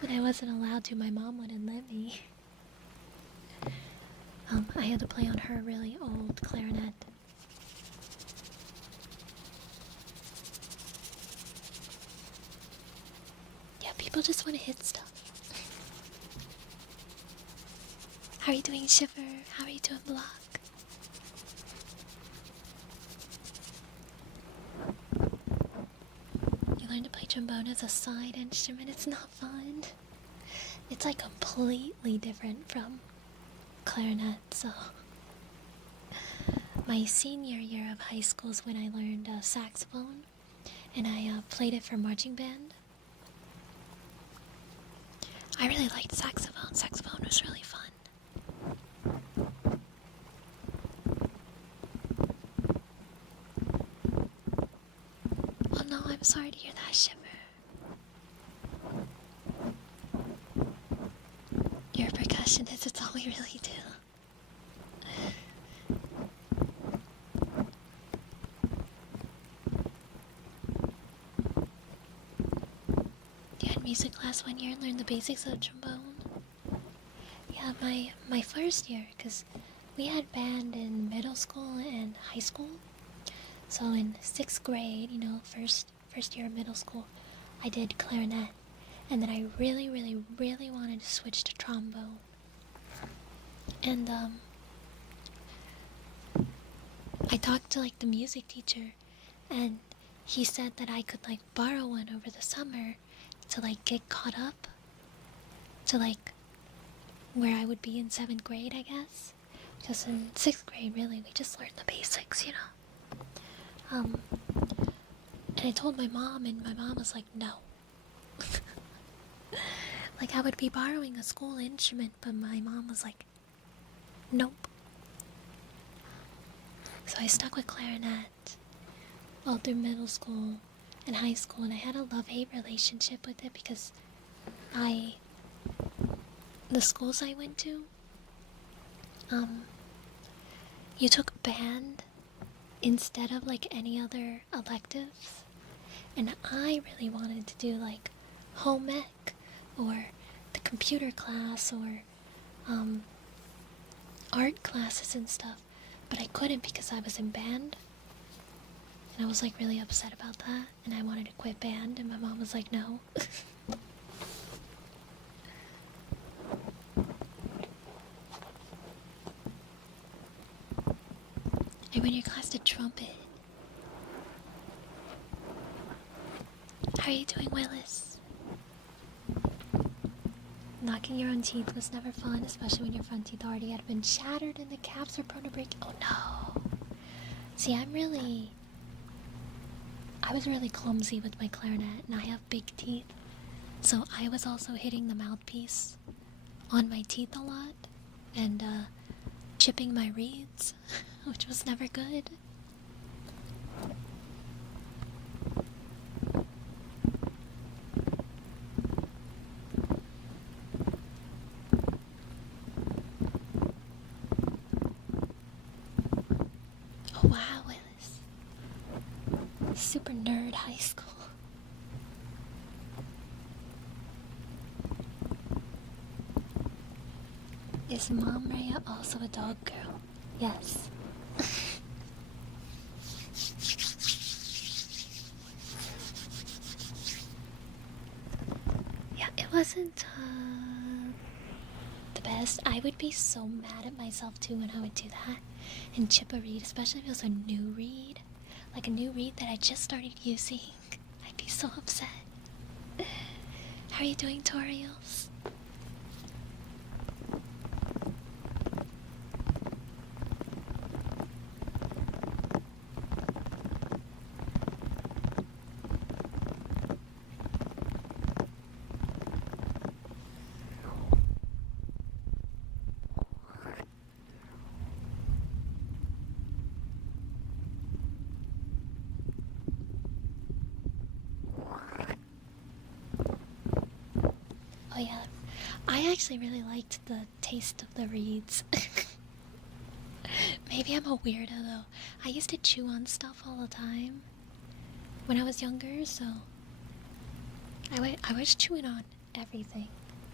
But I wasn't allowed to. My mom wouldn't let me. I had to play on her really old clarinet. Yeah, people just want to hit stuff. How are you doing, Shiver? How are you doing, Block? You learn to play trombone as a side instrument. It's not fun. It's like completely different from clarinet, so my senior year of high school is when I learned saxophone, and I played it for marching band. I really liked saxophone. Saxophone was really fun. Oh no, I'm sorry to hear that, Shiver. You're a percussionist, it's all we really do. You had music class 1 year and learned the basics of trombone? Yeah, my first year, because we had band in middle school and high school. So in 6th grade, you know, first year of middle school, I did clarinet. And then I really, really, really wanted to switch to trombone. And I talked to like the music teacher, and he said that I could like borrow one over the summer to like get caught up to like where I would be in 7th grade, I guess. Because in 6th grade, really, we just learned the basics, you know. And I told my mom, and my mom was like, no. Like, I would be borrowing a school instrument, but my mom was like, nope. So I stuck with clarinet all through middle school and high school, and I had a love-hate relationship with it because the schools I went to, you took band instead of like any other electives, and I really wanted to do like home ec or the computer class or art classes and stuff, but I couldn't because I was in band. And I was like really upset about that, and I wanted to quit band, and my mom was like, no. I went your class to trumpet. How are you doing, Willis? Knocking your own teeth was never fun, especially when your front teeth already had been shattered and the caps were prone to break. Oh no. See, I was really clumsy with my clarinet, and I have big teeth. So I was also hitting the mouthpiece on my teeth a lot, and chipping my reeds, which was never good. Oh wow, Willis. Super nerd high school. Is Mom Rhea also a dog girl? Yes. Yeah, it wasn't the best. I would be so mad at myself too when I would do that and chip a reed, especially if it was a new reed. Like a new reed that I just started using. I'd be so upset. How are you doing, Toriels? Oh yeah, I actually really liked the taste of the reeds. Maybe I'm a weirdo though. I used to chew on stuff all the time when I was younger, so I was chewing on everything.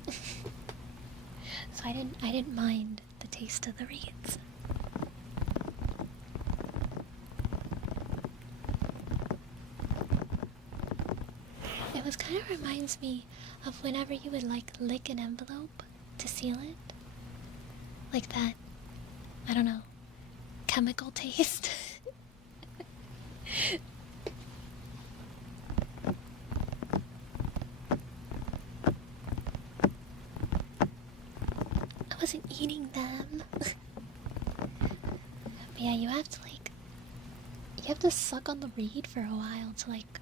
So I didn't mind the taste of the reeds. It was kind of reminds me of whenever you would like lick an envelope to seal it. Like that, I don't know, chemical taste. I wasn't eating them. But yeah, you have to suck on the reed for a while to like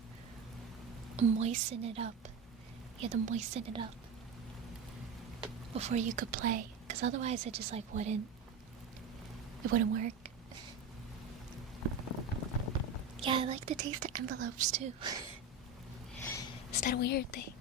moisten it up. You have to moisten it up before you could play, because otherwise it just like wouldn't work. Yeah, I like the taste of envelopes too. It's that weird thing.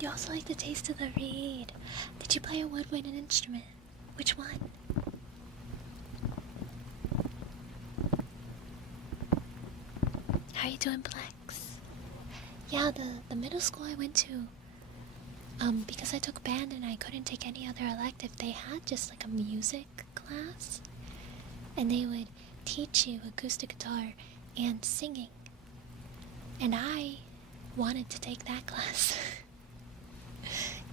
You also like the taste of the reed. Did you play a woodwind instrument? Which one? How are you doing, Plex? Yeah, the middle school I went to, because I took band and I couldn't take any other elective, they had just like a music class. And they would teach you acoustic guitar and singing. And I wanted to take that class.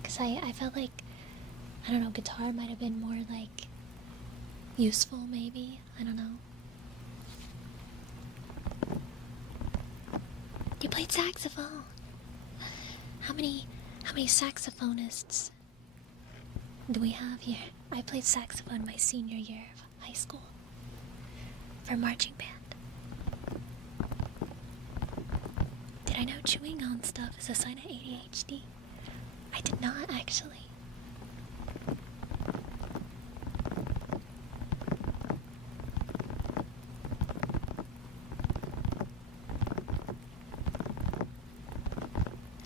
Because I felt like, I don't know, guitar might have been more like useful maybe. I don't know. You played saxophone. How many saxophonists do we have here? I played saxophone my senior year of high school for marching band. Did I know chewing on stuff is a sign of ADHD? I did not actually.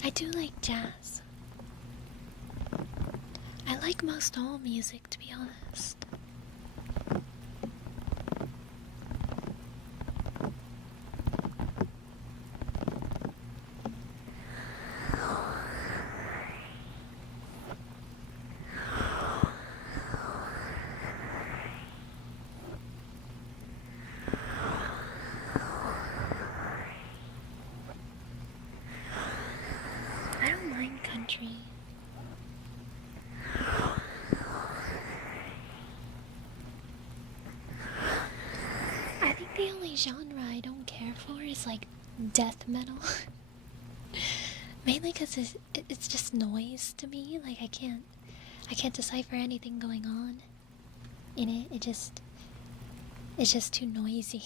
I do like jazz. I like most all music, to be honest. I don't mind country. I think the only genre I don't care for is like death metal. Mainly because it's just noise to me. Like I can't decipher anything going on in it. It's just too noisy.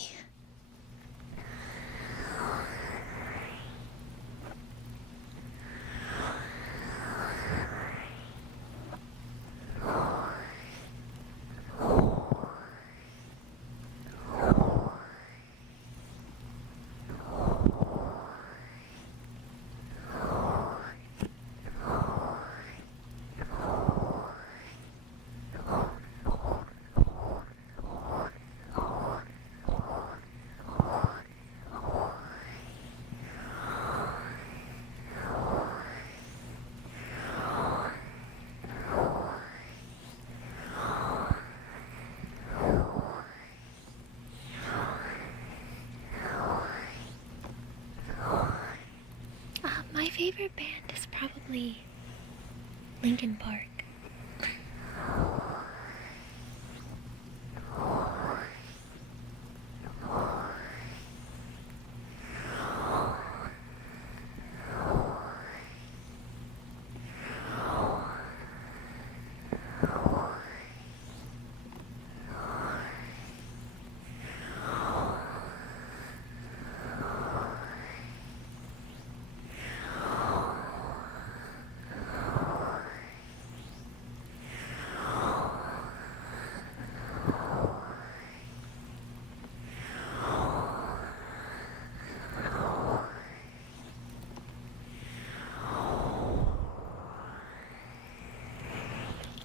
My favorite band is probably Linkin Park.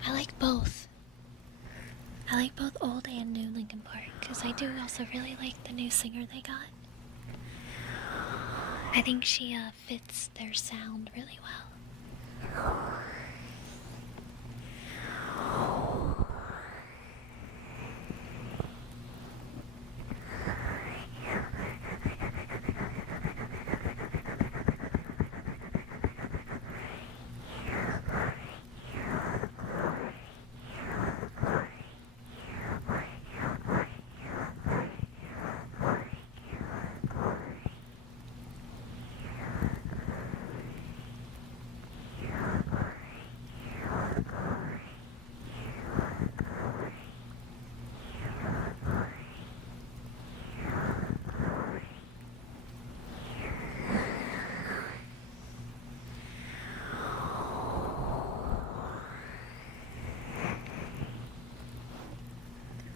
I like both. I like both old and new Linkin Park, because I do also really like the new singer they got. I think she fits their sound really well.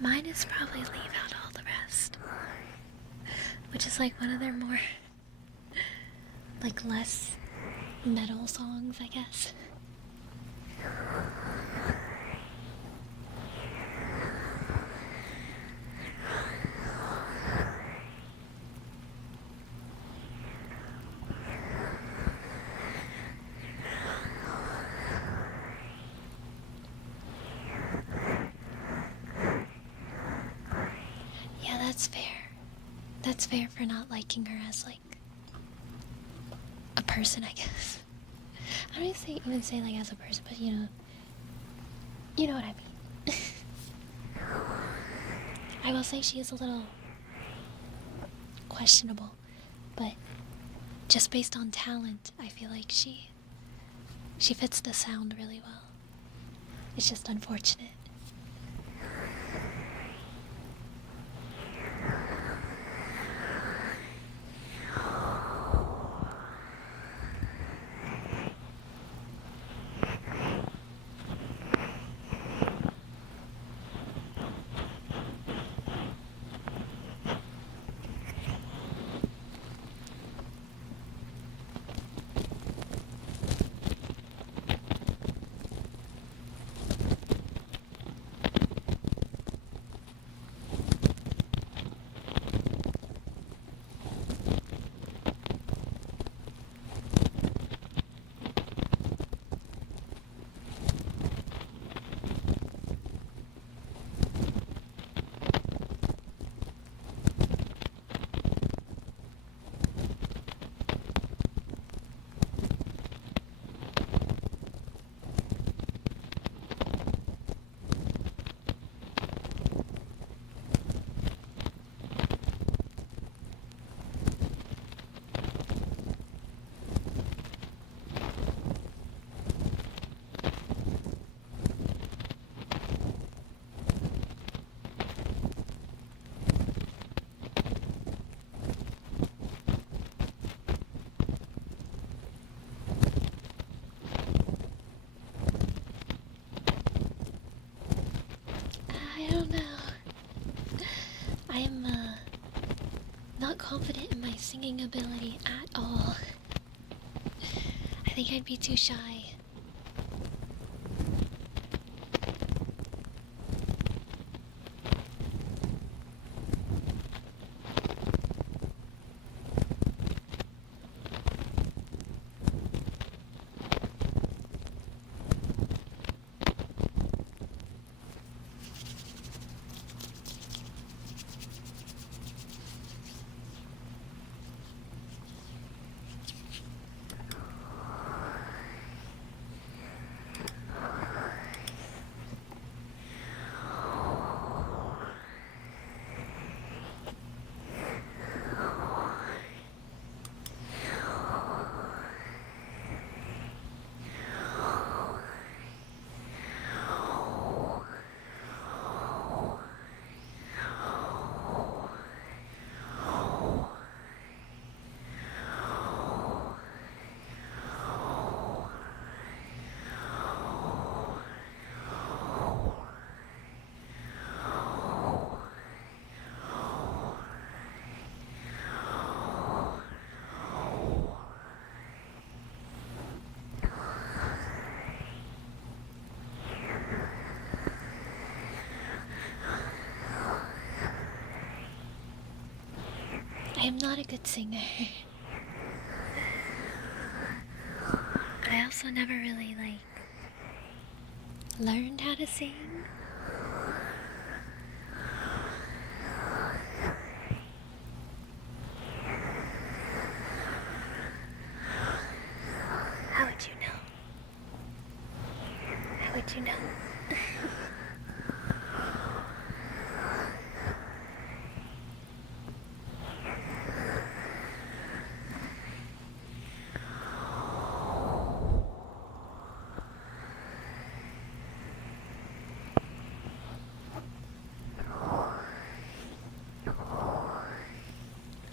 Mine is probably Leave Out All the Rest, which is like one of their more, like, less metal songs, I guess. Yeah, that's fair. That's fair for not liking her as, like, a person, I guess. I don't even say like as a person, but you know what I mean. I will say she is a little questionable, but just based on talent, I feel like she fits the sound really well. It's just unfortunate. singing ability at all. I think I'd be too shy. I am not a good singer. I also never really, learned how to sing. How would you know? How would you know?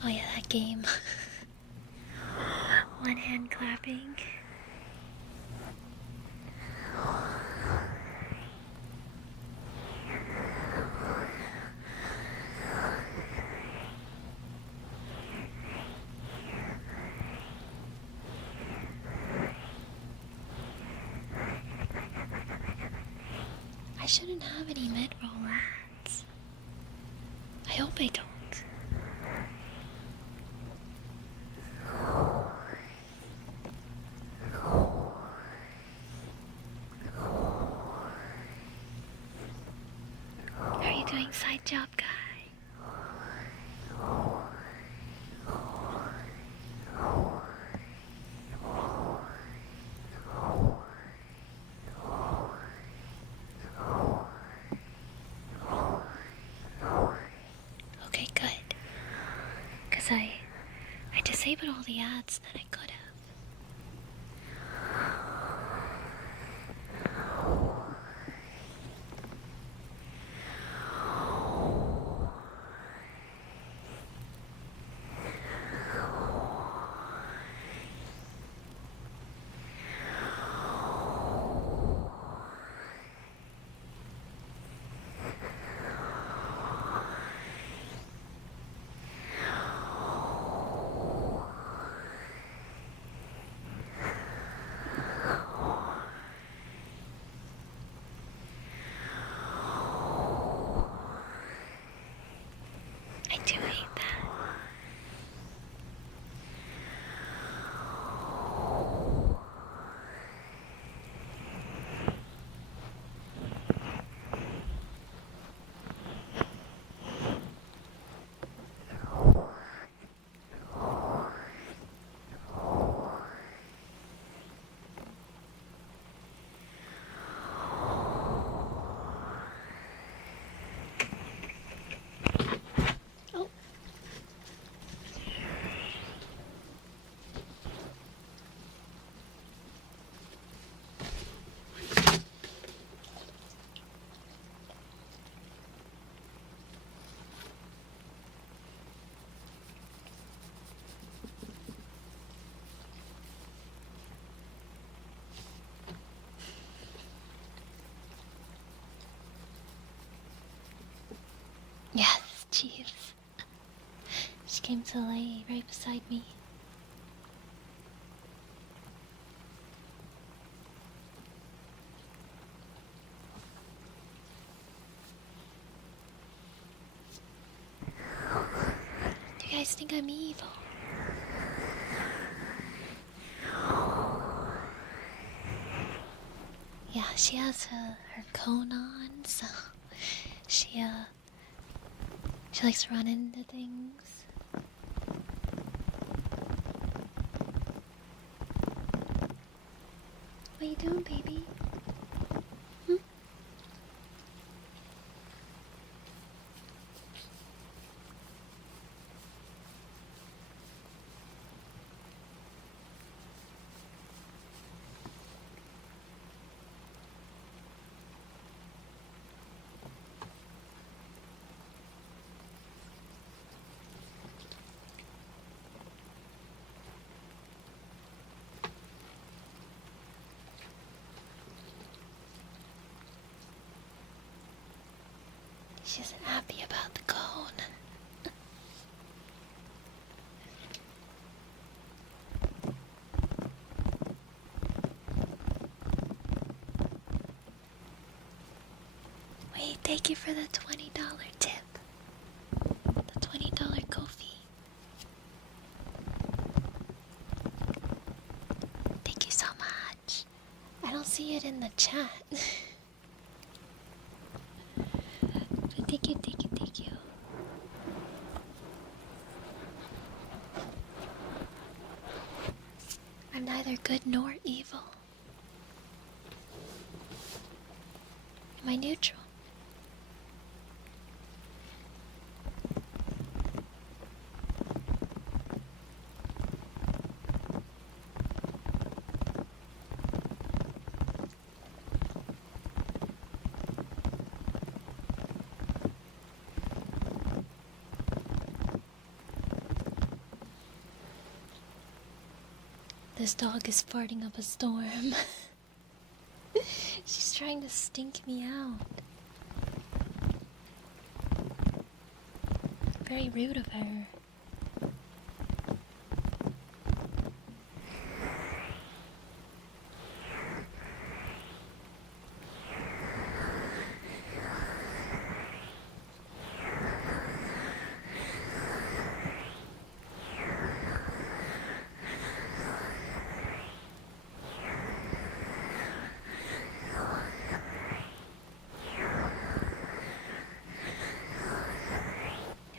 Oh yeah, that game. One hand clapping. I shouldn't have any mid-roll ads. I hope I don't. How are you doing, side job guy? Okay, good. Cause I disabled all the ads that I could have. came to lay right beside me. Do you guys think I'm evil? Yeah, she has her cone on, so she likes to run into things. What you doing, baby? Hmm? She isn't happy about the cone. Wait, thank you for the $20 tip. The $20 coffee. Thank you so much. I don't see it in the chat. But thank you, thank you, thank you. I'm neither good nor evil. Am I neutral? This dog is farting up a storm. She's trying to stink me out. Very rude of her.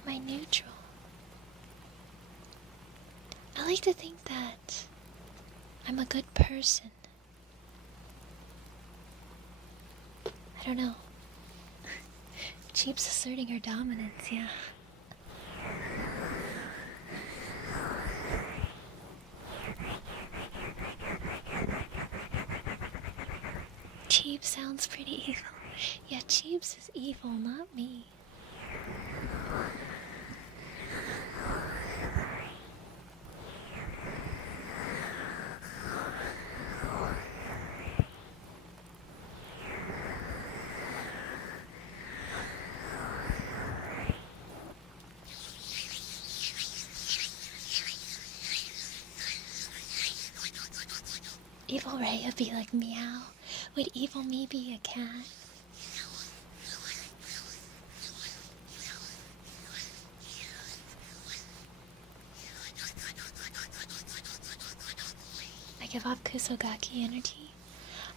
Am I neutral? I like to think that I'm a good person. I don't know. Cheap's asserting her dominance, yeah. Cheap sounds pretty evil. Yeah, Cheeps is evil, not me. Evil Ray would be like meow. Would evil me be a cat? I give off Kusogaki energy.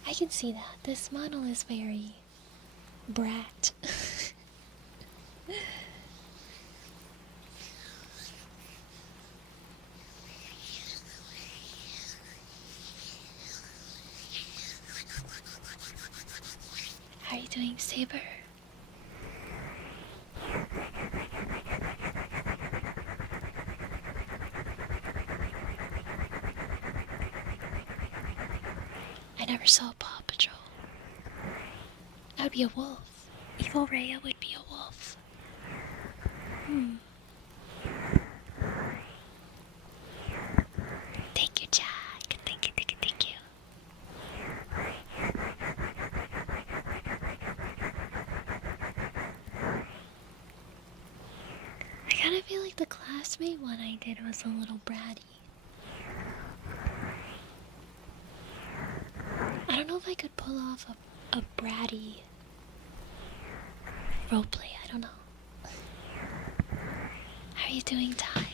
I can see that. This model is very brat. How are you doing, Saber? I never saw Paw Patrol. I would be a wolf. Evil Rhea would be a wolf. Thank you, Jack. Thank you, thank you, thank you. I kind of feel like like the classmate one I did was a little bratty. I don't know if I could pull off a bratty roleplay. I don't know. How are you doing, Ty?